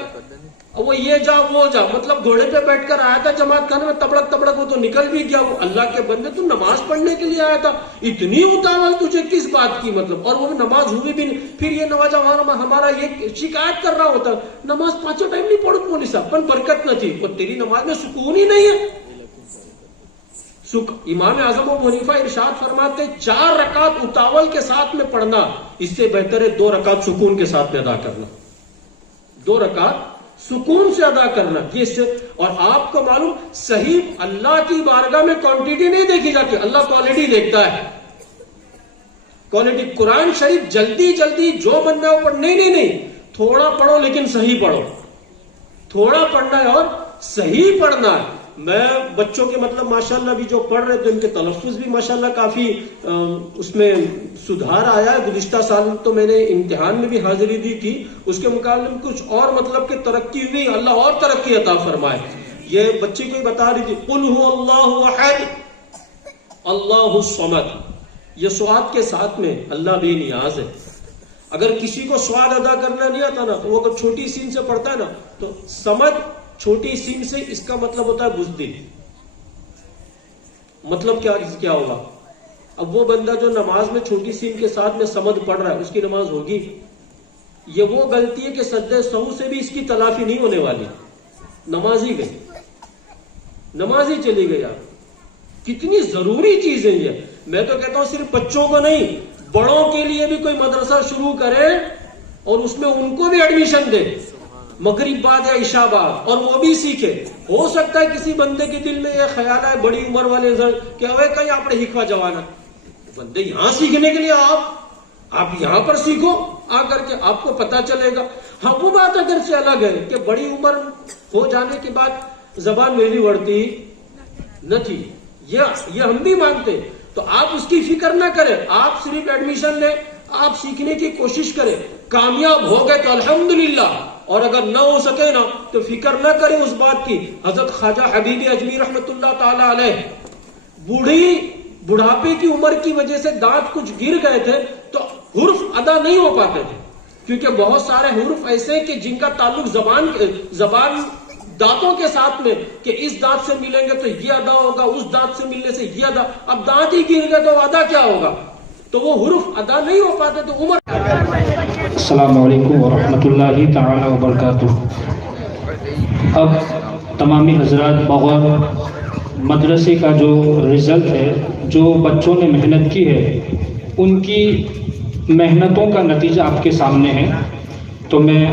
وہ یہ جا وہ جا, مطلب گھوڑے پہ بیٹھ کر آیا تھا جماعت خانے میں, تبڑک وہ تو نکل بھی گیا. وہ اللہ کے بندے, تو نماز پڑھنے کے لیے آیا تھا, اتنی اتاول تجھے کس بات کی, مطلب. اور وہ نماز ہوئی بھی نہیں. پھر یہ نوجوان ہمارا یہ شکایت کر رہا ہوتا, نماز 5 ٹائم نہیں پڑھو مولوی صاحب, پر برکت نہ تھی, اور تیری نماز میں سکون ہی نہیں ہے. امام اعظم ابو حنیفہ ارشاد فرماتے 4 رکعت اتاول کے ساتھ میں پڑھنا اس سے بہتر ہے 2 رکعت سکون کے ساتھ میں ادا کرنا. 2 رکعت سکون سے ادا کرنا, یہ سے. اور آپ کو معلوم, صحیح اللہ کی بارگاہ میں کوانٹٹی نہیں دیکھی جاتی, اللہ کوالٹی دیکھتا ہے. کوالٹی. قرآن شریف جلدی جلدی جو من میں وہ پڑھ, نہیں, تھوڑا پڑھو لیکن صحیح پڑھو. تھوڑا پڑھنا ہے اور صحیح پڑھنا ہے. میں بچوں کے مطلب ماشاءاللہ بھی جو پڑھ رہے تھے, ان کے تلفظ بھی ماشاءاللہ کافی اس میں سدھار آیا ہے. گزشتہ سال تو میں نے امتحان میں بھی حاضری دی تھی, اس کے مقابلے میں کچھ اور مطلب کہ ترقی ہوئی, اللہ اور ترقی عطا فرمائے. یہ بچی کو ہی بتا رہی تھی, قل هو اللہ احد اللہ الصمد, یہ سواد کے ساتھ میں اللہ بے نیاز ہے. اگر کسی کو سواد ادا کرنا نہیں آتا نا, تو وہ اگر چھوٹی سین سے پڑھتا ہے نا, تو سمجھ چھوٹی سین سے اس کا مطلب ہوتا ہے بزدل. مطلب کیا ہوگا. اب وہ بندہ جو نماز میں چھوٹی سین کے ساتھ میں سمجھ پڑھ رہا ہے, اس کی نماز ہوگی. یہ وہ غلطی ہے کہ سجدہ سہو سے بھی اس کی تلافی نہیں ہونے والی, نماز ہی گئی, نماز ہی چلی گئی. کتنی ضروری چیز ہے یہ. میں تو کہتا ہوں صرف بچوں کو نہیں, بڑوں کے لیے بھی کوئی مدرسہ شروع کرے اور اس میں ان کو بھی ایڈمیشن دے, مغرب بعد یا عشاء بعد, اور وہ بھی سیکھے. ہو سکتا ہے کسی بندے کے دل میں یہ خیال ہے بڑی عمر والے کہ اوے کہیں آپ نے ہکوا جوانا, بندے یہاں سیکھنے کے لیے آپ یہاں پر سیکھو آ کر کے, آپ کو پتا چلے گا. ہاں وہ بات اگر سے الگ ہے کہ بڑی عمر ہو جانے کے بعد زبان میری وڑتی نہ تھی, یہ ہم بھی مانتے. تو آپ اس کی فکر نہ کریں, آپ صرف ایڈمیشن لیں, آپ سیکھنے کی کوشش کریں. کامیاب ہو گئے تو الحمدللہ, اور اگر نہ ہو سکے نا تو فکر نہ کرے اس بات کی. حضرت خواجہ حبیبی اجمی رحمت اللہ تعالی علیہ بڑھاپے کی عمر کی وجہ سے دانت کچھ گر گئے تھے تو حرف ادا نہیں ہو پاتے تھے, کیونکہ بہت سارے حروف ایسے کہ جن کا تعلق زبان دانتوں کے ساتھ میں, کہ اس دانت سے ملیں گے تو یہ ادا ہوگا, اس دانت سے ملنے سے یہ ادا. اب دانت ہی گر گئے تو ادا کیا ہوگا؟ تو وہ حروف ادا نہیں ہو پاتے تو عمر. السلام علیکم ورحمۃ اللہ تعالی وبرکاتہ. اب تمامی حضرات بغور مدرسے کا جو رزلٹ ہے, جو بچوں نے محنت کی ہے, ان کی محنتوں کا نتیجہ آپ کے سامنے ہے. تو میں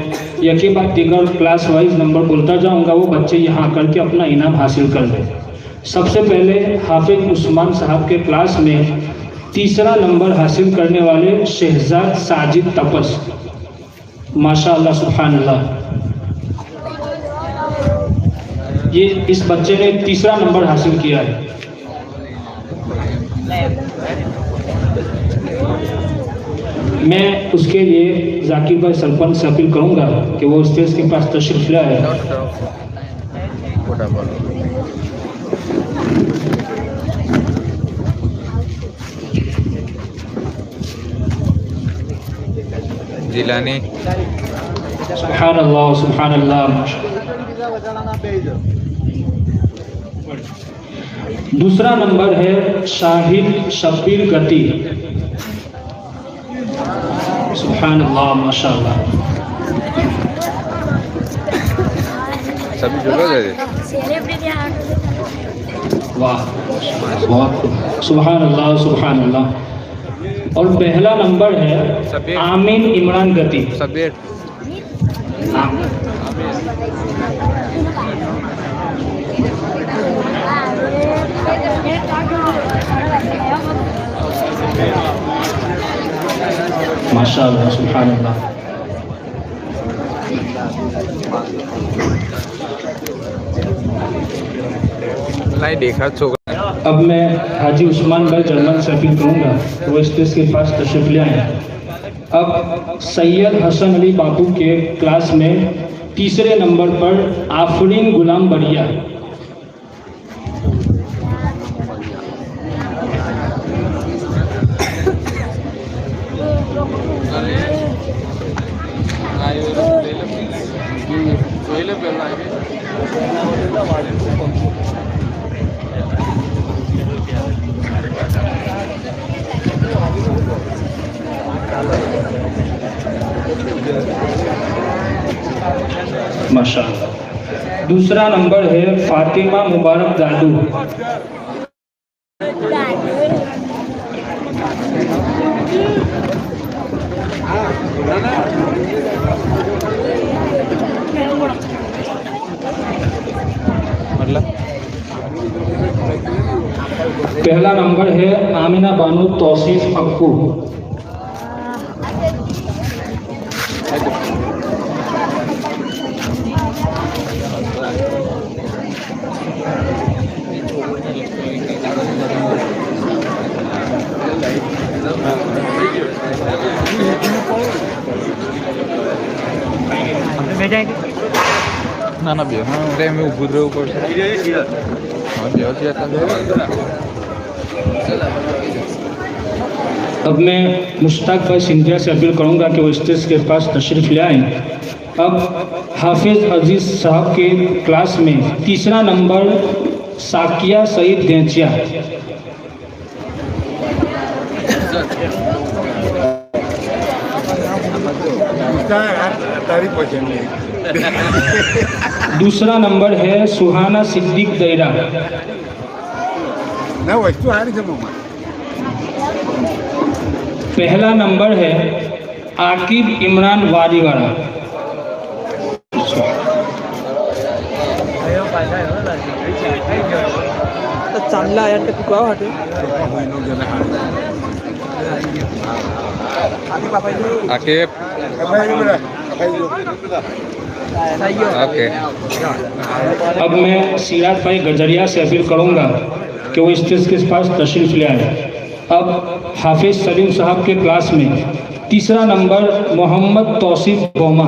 یکی بعد دیگر کلاس وائز نمبر بولتا جاؤں گا, وہ بچے یہاں کر کے اپنا انعام حاصل کر لیں. سب سے پہلے حافظ عثمان صاحب کے کلاس میں تیسرا نمبر حاصل کرنے والے شہزاد ساجد تپس, ماشاء اللہ سبحان اللہ, یہ اس بچے نے تیسرا نمبر حاصل کیا ہے. میں اس کے لیے ذاکر بھائی سرپنچ سے اپیل کروں گا کہ وہ اسٹیج کے پاس تشریف لائے. جیلانی سبحان اللہ سبحان اللہ. دوسرا نمبر ہے شاہد شبیر گتی, سبحان اللہ ماشاء اللہ. سبھی جگہ دے دے. واہ بہت سبحان اللہ سبحان اللہ. اور پہلا نمبر ہے آمین عمران گتی. سبیر ماشاء اللہ سبحان اللہ. نہیں دیکھا چھوکا. اب میں حاجی عثمان بھائی جرمن سے اپیل کروں گا کہ وہ اسٹیج کے پاس تشریف لے آئیں. اب سید حسن علی بابو کے کلاس میں تیسرے نمبر پر آفرین غلام بڑھیا. ماشاء اللہ. دوسرا نمبر ہے فاطمہ مبارک دادو. پہلا نمبر ہے آمینہ بانو توصیف پکو. ના બે હા રે મેં ઊભું રહેવું પડશે. اب میں مشتاق بھائی سندھیا سے اپیل کروں گا کہ وہ اسٹیج کے پاس تشریف لے آئیں. اب حافظ عزیز صاحب کے کلاس میں تیسرا نمبر ساکیہ سعید دینچیا. دوسرا نمبر ہے سہانا صدیق دیرہ. پہلا نمبر ہے عاقب عمران واری والا. عاقب اوکے. اب میں سیرات بھائی گجریا سے اپیل کروں گا کہ وہ اسٹیج کے پاس تشریف لے آئیں. اب حافظ سلیم صاحب کے کلاس میں تیسرا نمبر Muhammad Tauseef Goma.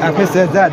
Having said that,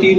3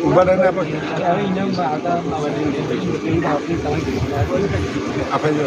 badan apa? Apa itu?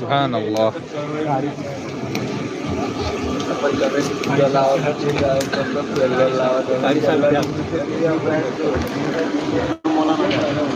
سبحان اللہ.